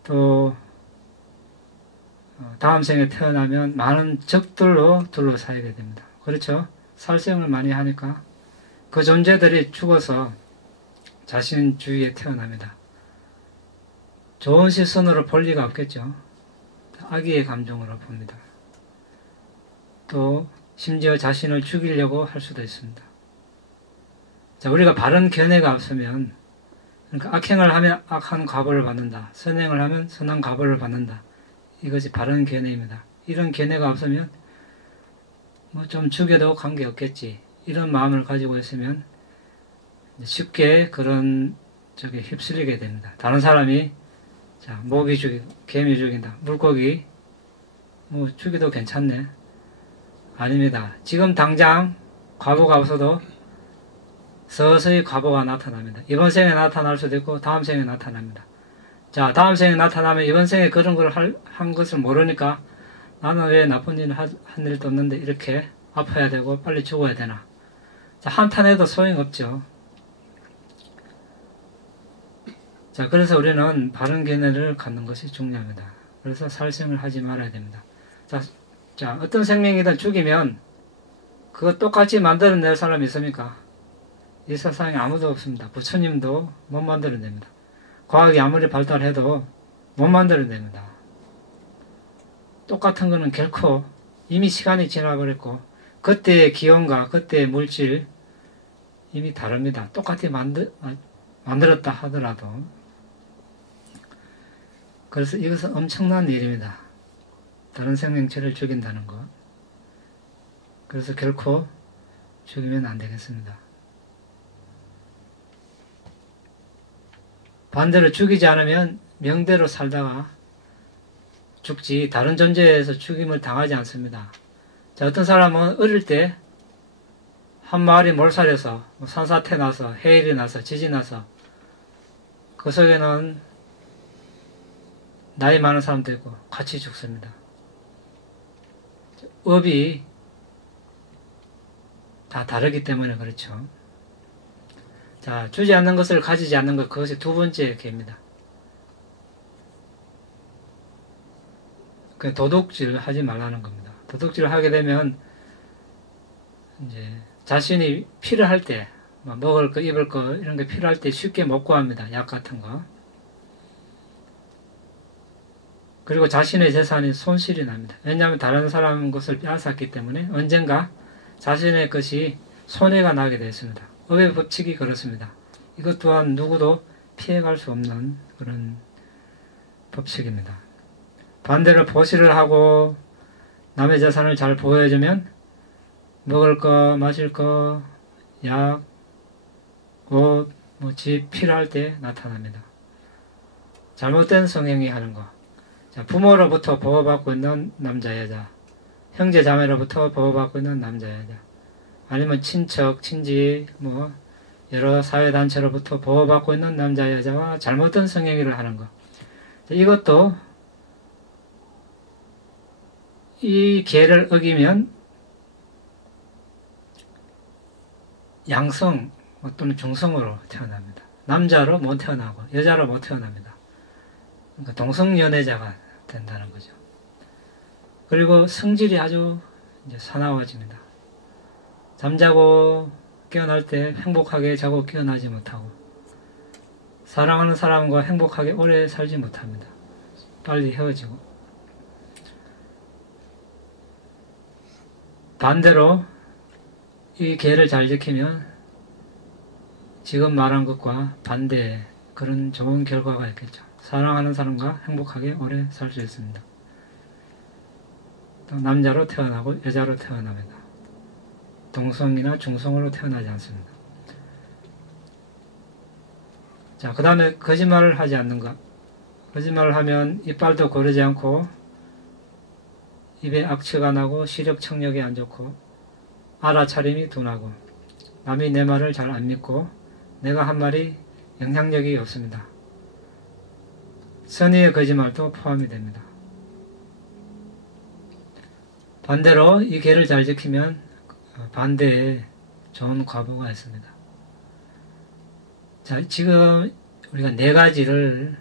또 다음 생에 태어나면 많은 적들로 둘러싸이게 됩니다. 그렇죠? 살생을 많이 하니까 그 존재들이 죽어서 자신 주위에 태어납니다. 좋은 시선으로 볼 리가 없겠죠. 악의의 감정으로 봅니다. 또 심지어 자신을 죽이려고 할 수도 있습니다. 자, 우리가 바른 견해가 없으면 그러니까 악행을 하면 악한 과보를 받는다. 선행을 하면 선한 과보를 받는다. 이것이 바른 견해입니다. 이런 견해가 없으면 뭐 좀 죽여도 관계없겠지. 이런 마음을 가지고 있으면 쉽게 그런 쪽에 휩쓸리게 됩니다. 다른 사람이 자, 모기 죽이고 개미 죽인다. 물고기 뭐 죽여도 괜찮네. 아닙니다. 지금 당장 과보가 없어도 서서히 과보가 나타납니다. 이번 생에 나타날 수도 있고 다음 생에 나타납니다. 자, 다음 생에 나타나면 이번 생에 그런 걸 한 것을 모르니까 나는 왜 나쁜 일을 한 일도 없는데 이렇게 아파야 되고 빨리 죽어야 되나. 자, 한탄해도 소용없죠. 자, 그래서 우리는 바른 견해를 갖는 것이 중요합니다. 그래서 살생을 하지 말아야 됩니다. 자, 어떤 생명이든 죽이면 그거 똑같이 만들어낼 사람이 있습니까? 이 세상에 아무도 없습니다. 부처님도 못 만들어냅니다. 과학이 아무리 발달해도 못 만들어냅니다. 똑같은 거는 결코 이미 시간이 지나버렸고 그때의 기온과 그때의 물질 이미 다릅니다. 똑같이 만들었다 하더라도. 그래서 이것은 엄청난 일입니다. 다른 생명체를 죽인다는 것. 그래서 결코 죽이면 안 되겠습니다. 반대로 죽이지 않으면 명대로 살다가 죽지 다른 존재에서 죽임을 당하지 않습니다. 자, 어떤 사람은 어릴 때 한 마을이 몰살해서 산사태 나서 해일이 나서 지진 나서 그 속에는 나이 많은 사람도 있고 같이 죽습니다. 업이 다 다르기 때문에 그렇죠. 자, 주지 않는 것을 가지지 않는 것, 그것이 두 번째 계입니다. 그 도둑질을 하지 말라는 겁니다. 도둑질을 하게 되면 이제 자신이 필요할 때, 뭐 먹을 거, 입을 거 이런 게 필요할 때 쉽게 못 구합니다. 약 같은 거. 그리고 자신의 재산이 손실이 납니다. 왜냐하면 다른 사람 것을 빼앗았기 때문에 언젠가 자신의 것이 손해가 나게 되었습니다. 업의 법칙이 그렇습니다. 이것 또한 누구도 피해갈 수 없는 그런 법칙입니다. 반대로 보시를 하고 남의 재산을 잘 보호해주면 먹을 거, 마실 거, 약, 옷, 뭐 집 필요할 때 나타납니다. 잘못된 성행위 하는 거. 자, 부모로부터 보호받고 있는 남자, 여자, 형제, 자매로부터 보호받고 있는 남자, 여자, 아니면 친척, 친지, 뭐 여러 사회단체로부터 보호받고 있는 남자, 여자와 잘못된 성행위를 하는 것. 이것도 이 계를 어기면 양성 또는 중성으로 태어납니다. 남자로 못 태어나고 여자로 못 태어납니다. 그러니까 동성연애자가 된다는 거죠. 그리고 성질이 아주 이제 사나워집니다. 잠자고 깨어날 때 행복하게 자고 깨어나지 못하고 사랑하는 사람과 행복하게 오래 살지 못합니다. 빨리 헤어지고. 반대로 이 계를 잘 지키면 지금 말한 것과 반대의 그런 좋은 결과가 있겠죠. 사랑하는 사람과 행복하게 오래 살 수 있습니다. 또 남자로 태어나고 여자로 태어납니다. 동성이나 중성으로 태어나지 않습니다. 자, 그 다음에 거짓말을 하지 않는 것. 거짓말을 하면 이빨도 고르지 않고 입에 악취가 나고 시력 청력이 안 좋고 알아차림이 둔하고 남이 내 말을 잘 안 믿고 내가 한 말이 영향력이 없습니다. 선의의 거짓말도 포함이 됩니다. 반대로 이 계를 잘 지키면 반대에 좋은 과보가 있습니다. 자, 지금 우리가 4가지를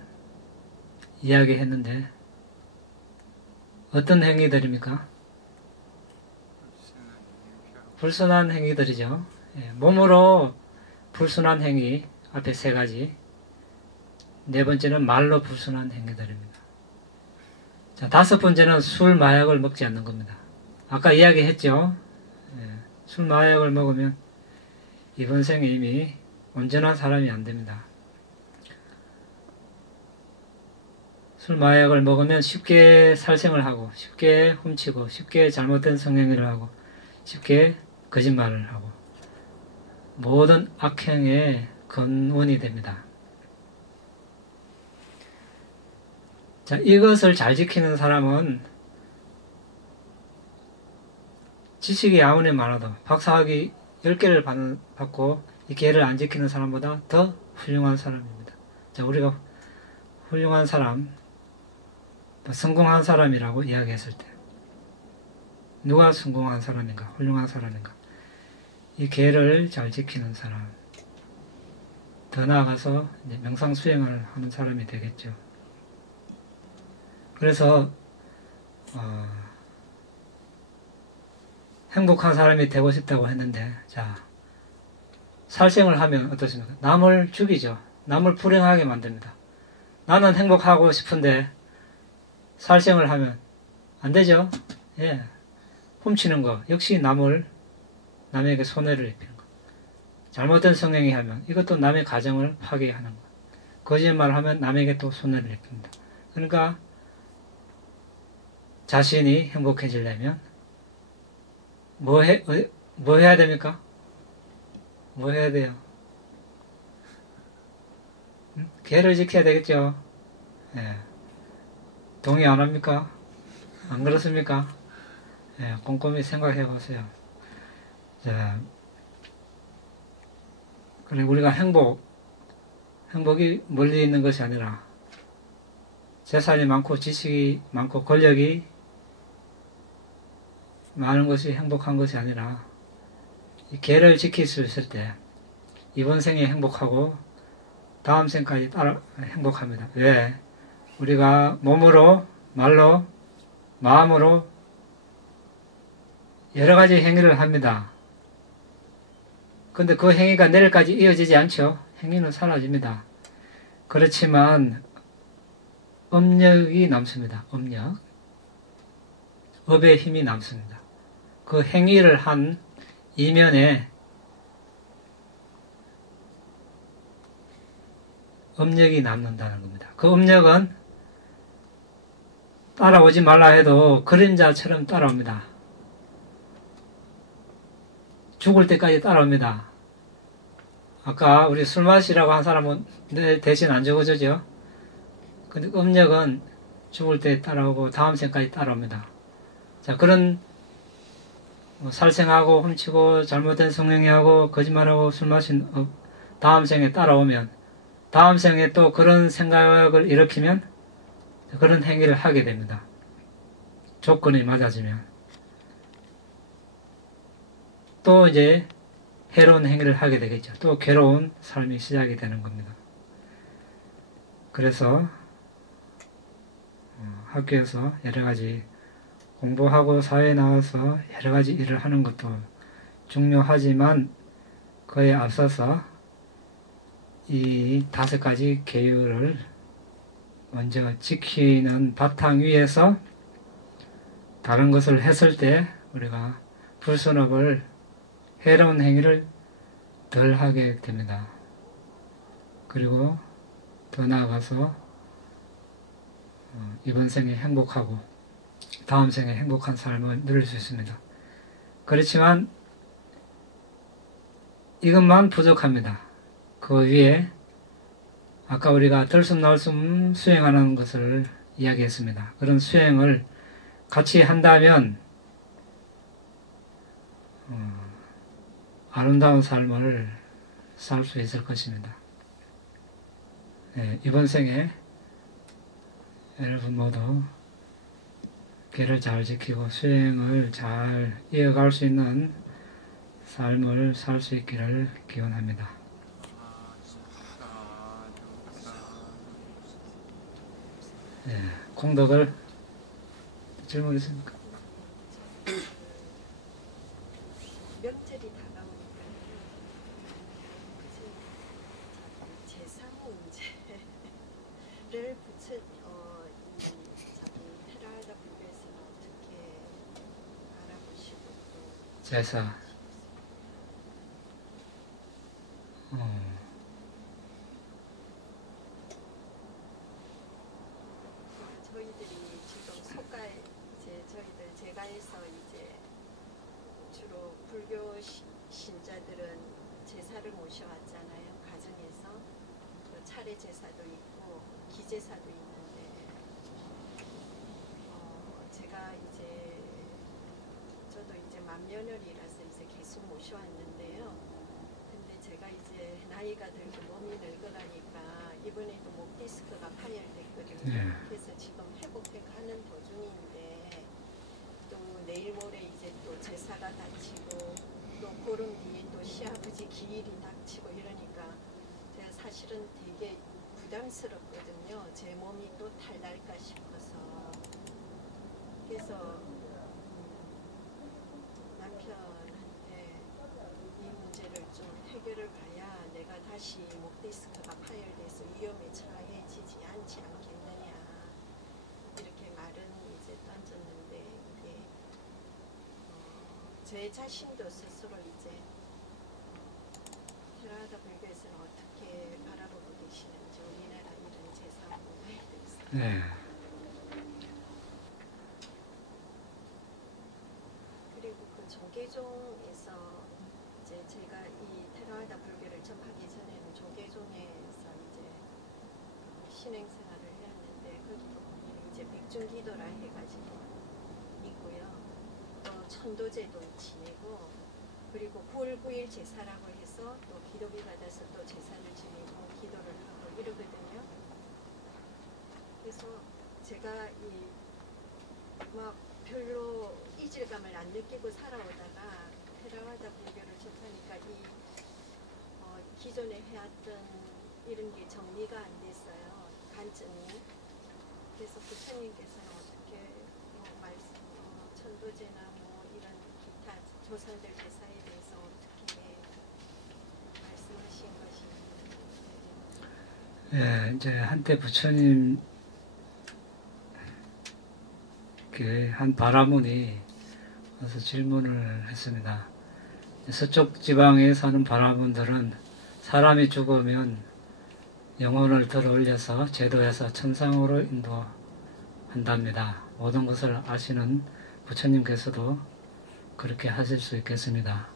이야기했는데 어떤 행위들입니까? 불순한 행위들이죠. 예, 몸으로 불순한 행위 앞에 3가지. 4번째는 말로 불순한 행위들입니다. 자, 5번째는 술, 마약을 먹지 않는 겁니다. 아까 이야기했죠. 예, 술, 마약을 먹으면 이번 생에 이미 온전한 사람이 안 됩니다. 술, 마약을 먹으면 쉽게 살생을 하고 쉽게 훔치고 쉽게 잘못된 성행위를 하고 쉽게 거짓말을 하고 모든 악행의 근원이 됩니다. 자, 이것을 잘 지키는 사람은 지식이 아무리 많아도 박사학위 10개를 받고 이 계를 안 지키는 사람보다 더 훌륭한 사람입니다. 자, 우리가 훌륭한 사람, 성공한 사람이라고 이야기했을 때 누가 성공한 사람인가, 훌륭한 사람인가? 이 계를 잘 지키는 사람, 더 나아가서 이제 명상 수행을 하는 사람이 되겠죠. 그래서 행복한 사람이 되고 싶다고 했는데, 자, 살생을 하면 어떻습니까? 남을 죽이죠. 남을 불행하게 만듭니다. 나는 행복하고 싶은데 살생을 하면 안 되죠. 예, 훔치는 거 역시 남에게 손해를 입히는 거. 잘못된 성행위 하면 이것도 남의 가정을 파괴하는 거. 거짓말 하면 남에게 또 손해를 입힙니다. 그러니까 자신이 행복해지려면 뭐 해야 됩니까? 뭐 해야 돼요? 계를 지켜야 되겠죠. 예. 동의 안 합니까? 안 그렇습니까? 예, 꼼꼼히 생각해 보세요. 자, 그리고 우리가 행복이 멀리 있는 것이 아니라 재산이 많고 지식이 많고 권력이 많은 것이 행복한 것이 아니라 이 계를 지킬 수 있을 때 이번 생에 행복하고 다음 생까지 따라 행복합니다. 왜? 우리가 몸으로, 말로, 마음으로 여러 가지 행위를 합니다. 근데 그 행위가 내일까지 이어지지 않죠. 행위는 사라집니다. 그렇지만 업력이 남습니다. 업력. 업의 힘이 남습니다. 그 행위를 한 이면에 업력이 남는다는 겁니다. 그 업력은 따라오지 말라 해도 그림자처럼 따라옵니다. 죽을 때까지 따라옵니다. 아까 우리 술 마시라고 한 사람은 내 대신 안 적어주죠. 근데 업력은 죽을 때 따라오고 다음 생까지 따라옵니다. 자, 그런 살생하고 훔치고 잘못된 성행위하고 거짓말하고 술 마신 다음 생에 따라오면 다음 생에 또 그런 생각을 일으키면 그런 행위를 하게 됩니다. 조건이 맞아지면 또 이제 해로운 행위를 하게 되겠죠. 또 괴로운 삶이 시작이 되는 겁니다. 그래서 학교에서 여러 가지 공부하고 사회에 나와서 여러 가지 일을 하는 것도 중요하지만 그에 앞서서 이 5가지 계율을 먼저 지키는 바탕 위에서 다른 것을 했을 때 우리가 불순업을 해로운 행위를 덜 하게 됩니다. 그리고 더 나아가서 이번 생에 행복하고 다음 생에 행복한 삶을 누릴 수 있습니다. 그렇지만 이것만 부족합니다. 그 위에 아까 우리가 들숨날숨 수행하는 것을 이야기했습니다. 그런 수행을 같이 한다면 아름다운 삶을 살 수 있을 것입니다. 네, 이번 생에 여러분 모두 계를 잘 지키고 수행을 잘 이어갈 수 있는 삶을 살 수 있기를 기원합니다. 네, 공덕을 질문 있습니까? 명절이 다가오니까 재산 문제를 붙여 이 테라와다 불교에서는 어떻게 알아보시고 또 제사. 저희들이 지금 속가에 이제 저희들 제가에서 이제 주로 불교 신자들은 제사를 모셔왔잖아요. 가정에서 또 차례 제사도 있고 기제사도 있는데 제가 이제 저도 이제 만며느리라서 이제 계속 모셔왔는데요. 근데 제가 이제 나이가 들고 몸이 늙어가니까 이번에도 목 디스크가 파열됐거든요. 네. 그래서 지금 회복해 가는 도중인데 또 내일 모레 이제 또 제사가 닥치고 또 보름 뒤에 또 시아버지 기일이 닥치고 이러니까 제가 사실은 되게 부담스럽거든요. 제 몸이 또 탈날까 싶어서. 그래서 남편한테 이 문제를 좀 해결을 봐야 내가 다시 목 디스크가 파열돼서 위험에 처해지지 않지 않겠느냐 이렇게 말은 이제 던졌는데 이게 제 자신도 스스로 이제 테라와다 불교에서는 어떻게 바라보고 계시는지 우리나라 이런 제사 문화에 대해서. 네. 그리고 그 조계종에서 이제 제가 이 테라와다 불교를 접하기 전에는 조계종에서 이제 신행 생활을 했는데 거기도 보면 이제 백중기도라 해가지고 있고요. 또 천도제도 지내고 그리고 9월 9일 제사라고 해서 또 기도비 받아서 또 제사를 지내고 기도를 하고 이러거든요. 그래서 제가 이 막 별로 이질감을 안 느끼고 살아오다가 테라와다 불교를 접하니까 이 기존에 해왔던 이런 게 정리가 안 됐어요. 관점이. 그래서 부처님께서는 어떻게 말씀, 천도제나 뭐 이런 기타 조상들 제사에 대해서 어떻게 말씀하신 것인지. 예, 이제 한때 부처님 한 바라문이 와서 질문을 했습니다. 서쪽 지방에 사는 바라문들은 사람이 죽으면 영혼을 들어 올려서 제도해서 천상으로 인도한답니다. 모든 것을 아시는 부처님께서도 그렇게 하실 수 있겠습니다.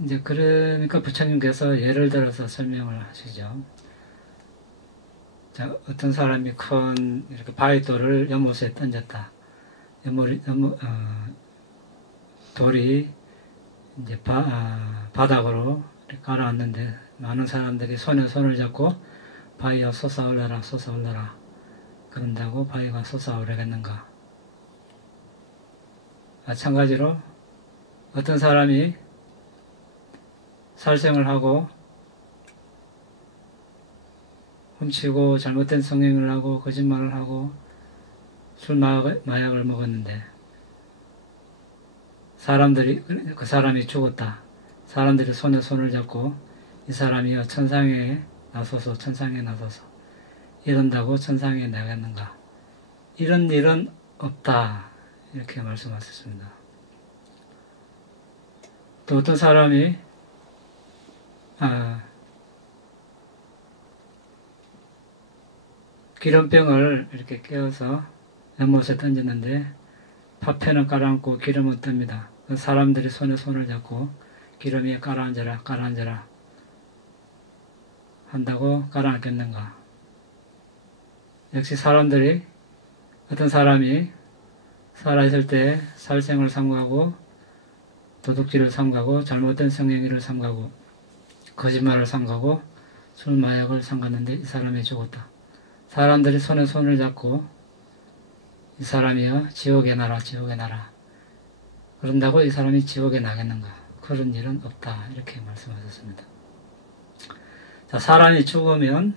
이제 그러니까 부처님께서 예를 들어서 설명을 하시죠. 자, 어떤 사람이 큰 이렇게 바위돌을 연못에 던졌다. 돌이 이제 바닥으로 이렇게 가라앉는데 많은 사람들이 손에 손을 잡고 바위여 솟아올라라 솟아올라라 그런다고 바위가 솟아오르겠는가. 마찬가지로 어떤 사람이 살생을 하고 훔치고 잘못된 성행을 하고 거짓말을 하고 술 마약을 먹었는데 그 사람이 죽었다. 사람들이 손에 손을 잡고 이 사람이 천상에 나서서 이런다고 천상에 나갔는가. 이런 일은 없다. 이렇게 말씀하셨습니다. 또 어떤 사람이 기름병을 이렇게 깨워서 연못에 던졌는데 파편은 가라앉고 기름은 뜹니다. 사람들이 손에 손을 잡고 기름 위에 가라앉아라 한다고 가라앉겠는가. 역시 어떤 사람이 살아있을 때 살생을 삼가고 도둑질을 삼가고 잘못된 성행위를 삼가고 거짓말을 삼가고 술 마약을 삼갔는데 이 사람이 죽었다. 사람들이 손에 손을 잡고 이 사람이여 지옥에 나라 그런다고 이 사람이 지옥에 나겠는가. 그런 일은 없다. 이렇게 말씀하셨습니다. 자, 사람이 죽으면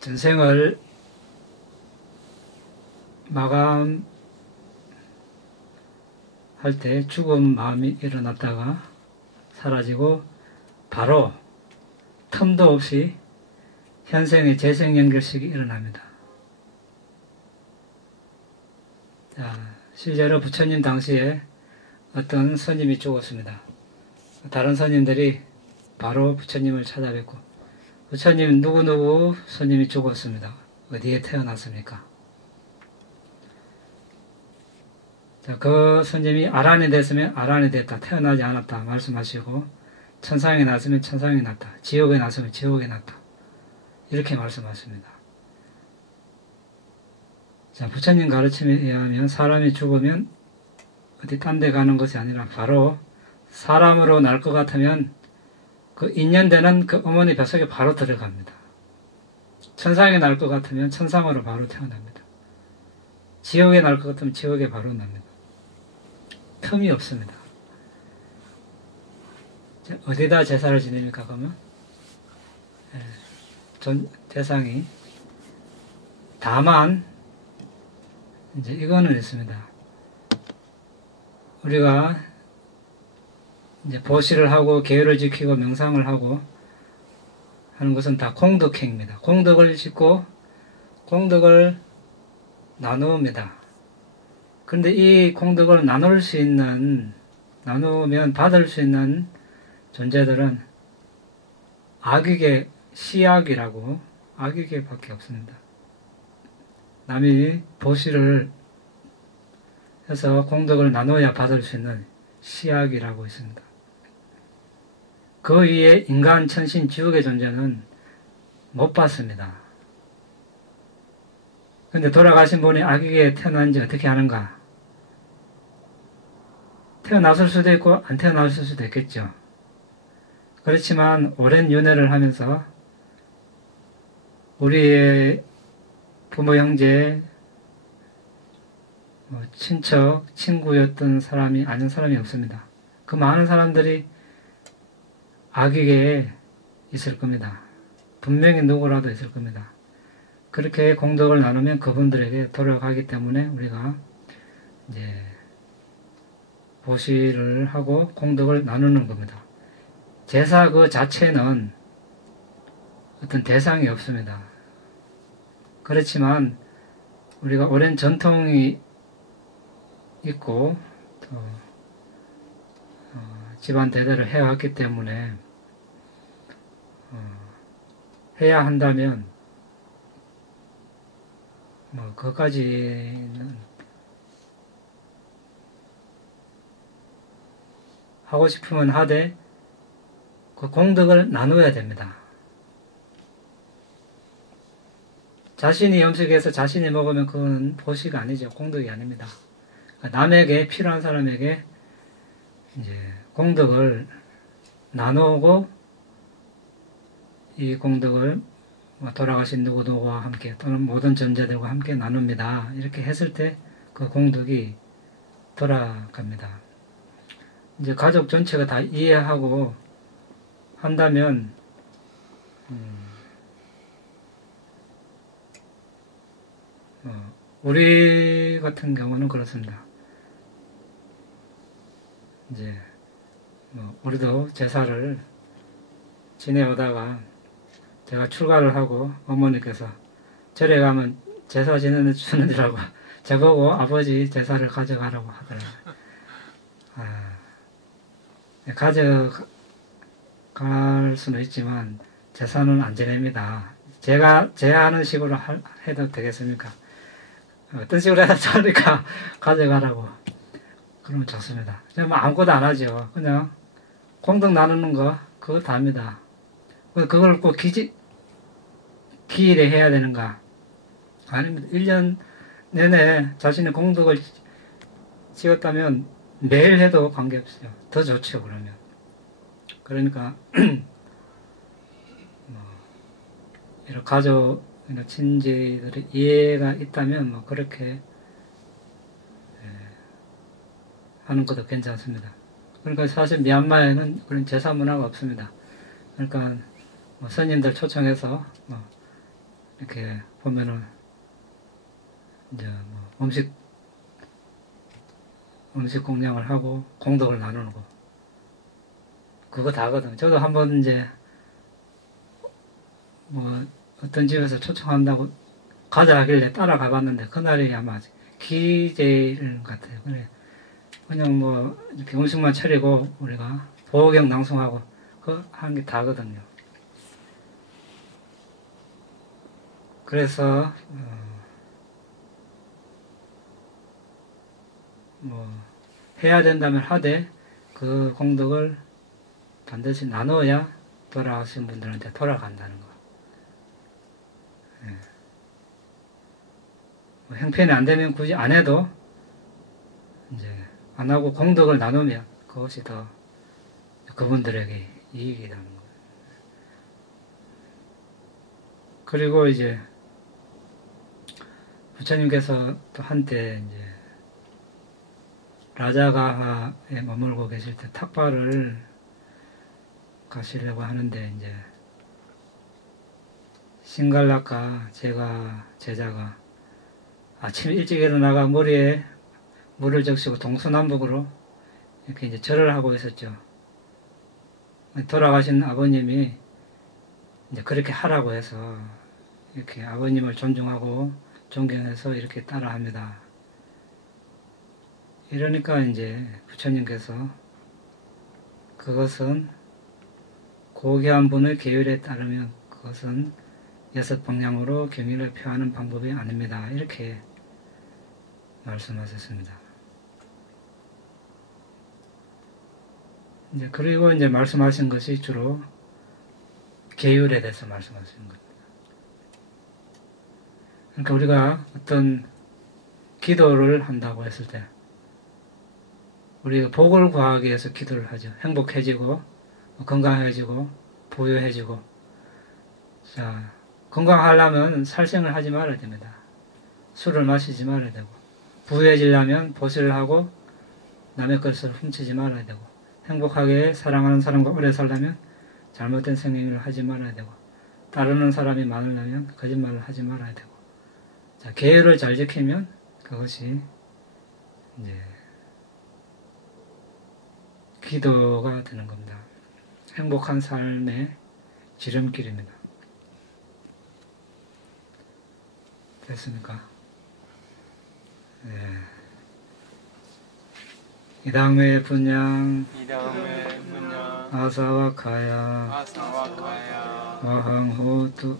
전생을 마감할 때 죽음 마음이 일어났다가 사라지고 바로 틈도 없이 현생의 재생 연결식이 일어납니다. 자, 실제로 부처님 당시에 어떤 스님이 죽었습니다. 다른 스님들이 바로 부처님을 찾아뵙고 부처님 누구누구 스님이 죽었습니다. 어디에 태어났습니까? 자, 그 스님이 아란이 됐으면 아란이 됐다. 태어나지 않았다. 말씀하시고 천상에 났으면 천상에 났다. 지옥에 났으면 지옥에 났다. 이렇게 말씀하십니다. 자, 부처님 가르침에 의하면 사람이 죽으면 어디 딴 데 가는 것이 아니라 바로 사람으로 날 것 같으면 그 인연되는 그 어머니 뱃속에 바로 들어갑니다. 천상에 날 것 같으면 천상으로 바로 태어납니다. 지옥에 날 것 같으면 지옥에 바로 납니다. 틈이 없습니다. 자, 어디다 제사를 지냅니까, 그러면? 대상이. 다만, 이제 이거는 있습니다. 우리가 이제 보시를 하고 계율을 지키고 명상을 하고 하는 것은 다 공덕행입니다. 공덕을 짓고 공덕을 나누옵니다. 그런데 이 공덕을 나누면 받을 수 있는 존재들은 악익의 시악이라고 악익의밖에 없습니다. 남이 보시를 해서 공덕을 나눠야 받을 수 있는 시악이라고 있습니다. 그 위에 인간, 천신, 지옥의 존재는 못 받습니다. 그런데 돌아가신 분이 악익에 태어난지 어떻게 하는가? 태어났을 수도 있고 안 태어났을 수도 있겠죠. 그렇지만 오랜 윤회를 하면서 우리의 부모, 형제, 친척, 친구였던 사람이 아닌 사람이 없습니다. 그 많은 사람들이 악익에 있을 겁니다. 분명히 누구라도 있을 겁니다. 그렇게 공덕을 나누면 그분들에게 돌아가기 때문에 우리가 이제 보시를 하고 공덕을 나누는 겁니다. 제사 그 자체는 어떤 대상이 없습니다. 그렇지만 우리가 오랜 전통이 있고 또 집안 대대로 해왔기 때문에 해야 한다면 그것까지는 하고 싶으면 하되 그 공덕을 나눠야 됩니다. 자신이 염색해서 자신이 먹으면 그건 보시가 아니죠. 공덕이 아닙니다. 남에게 필요한 사람에게 이제 공덕을 나누고 이 공덕을 돌아가신 누구누구와 함께 또는 모든 존재들과 함께 나눕니다. 이렇게 했을 때 그 공덕이 돌아갑니다. 이제 가족 전체가 다 이해하고 한다면 우리 같은 경우는 그렇습니다. 이제 우리도 제사를 지내오다가 제가 출가를 하고 어머니께서 절에 가면 제사 지내는 주는이라고 저보고 아버지 제사를 가져가라고 하더라고요. 가져갈 수는 있지만 제사는 안 지냅니다. 제가 하는 식으로 해도 되겠습니까? 어떤 식으로 해서 저니까 가져가라고 그러면 좋습니다. 아무것도 안 하죠. 그냥 공덕 나누는 거 그거 다입니다. 그걸 꼭 기일에 해야 되는가? 아닙니다. 1년 내내 자신의 공덕을 지었다면 매일 해도 관계없어요. 더 좋죠, 그러면. 그러니까 이런 가족, 친지들의 이해가 있다면 그렇게 하는 것도 괜찮습니다. 그러니까 사실 미얀마에는 그런 제사 문화가 없습니다. 그러니까 스님들 초청해서 이렇게 보면은 이제 음식 공양을 하고 공덕을 나누는 거 그거 다거든요. 저도 한번 이제 어떤 집에서 초청한다고 가자 하길래 따라가 봤는데 그날이 아마 기제일 같아요. 그냥 이렇게 음식만 차리고 우리가 보호경 낭송하고 그거 하는 게 다거든요. 그래서 해야 된다면 하되 그 공덕을 반드시 나눠야 돌아가신 분들한테 돌아간다는 거. 형편이 안 되면 굳이 안 해도 이제 안 하고 공덕을 나누면 그것이 더 그분들에게 이익이라는 거예요. 그리고 이제 부처님께서 또 한때 이제 라자가하에 머물고 계실 때 탁발을 가시려고 하는데 이제 신갈라카 제자가 아침 일찍 일어나가 머리에 물을 적시고 동서남북으로 이렇게 이제 절을 하고 있었죠. 돌아가신 아버님이 이제 그렇게 하라고 해서 이렇게 아버님을 존중하고 존경해서 이렇게 따라합니다. 이러니까 이제 부처님께서 그것은 고귀한 분의 계율에 따르면 그것은 여섯 방향으로 경의를 표하는 방법이 아닙니다. 이렇게 말씀하셨습니다. 이제 그리고 이제 말씀하신 것이 주로 계율에 대해서 말씀하시는 겁니다. 그러니까 우리가 어떤 기도를 한다고 했을 때 우리가 복을 구하기 위해서 기도를 하죠. 행복해지고 건강해지고 부유해지고. 자, 건강하려면 살생을 하지 말아야 됩니다. 술을 마시지 말아야 되고, 부유해지려면 보시를 하고 남의 것을 훔치지 말아야 되고, 행복하게 사랑하는 사람과 오래 살려면 잘못된 생각을 하지 말아야 되고, 따르는 사람이 많으려면 거짓말을 하지 말아야 되고. 자, 계율을 잘 지키면 그것이 이제 기도가 되는 겁니다. 행복한 삶의 지름길입니다. 됐습니까? 네. 이 다음에 분양 아사와카야 마항호투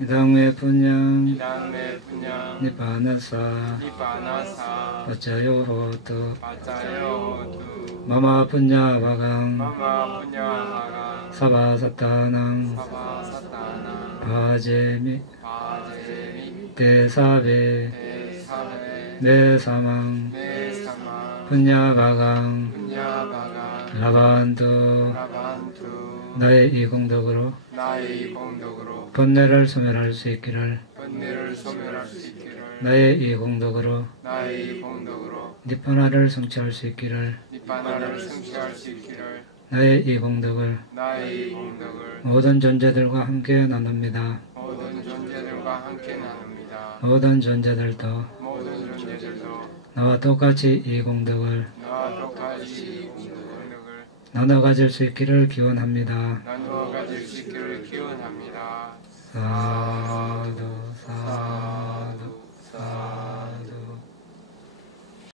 이당메 분양 이담메 분양 니빠나사 니바나사 빠짜요 호토 빠짜요 호두 마마 분야바강 마마 분야하라 사바사타낭 사바사타나 바제미 바제미 대사베 대사베 메사망 메사마 분야바강 분야바가 라반투 라반투 나의 이 공덕으로 나의 공덕으로 번뇌를 소멸할 수 있기를 번뇌를 소멸할 수 있기를 나의 이 공덕으로 나의 공덕으로 니파나를 성취할 수 있기를 니바나를 성취할 수 있기를 나의 이 공덕을 나의 공덕을 모든 존재들과 함께 나눕니다. 모든 존재들과 함께 나눕니다. 모든 존재들도 모든 존재들도 나와 똑같이 이 공덕을 나와 똑같이 이 공덕을 나눠 가질 수 있기를 기원합니다. 나누어 가질 수 있기를 기원합니다. 사두 사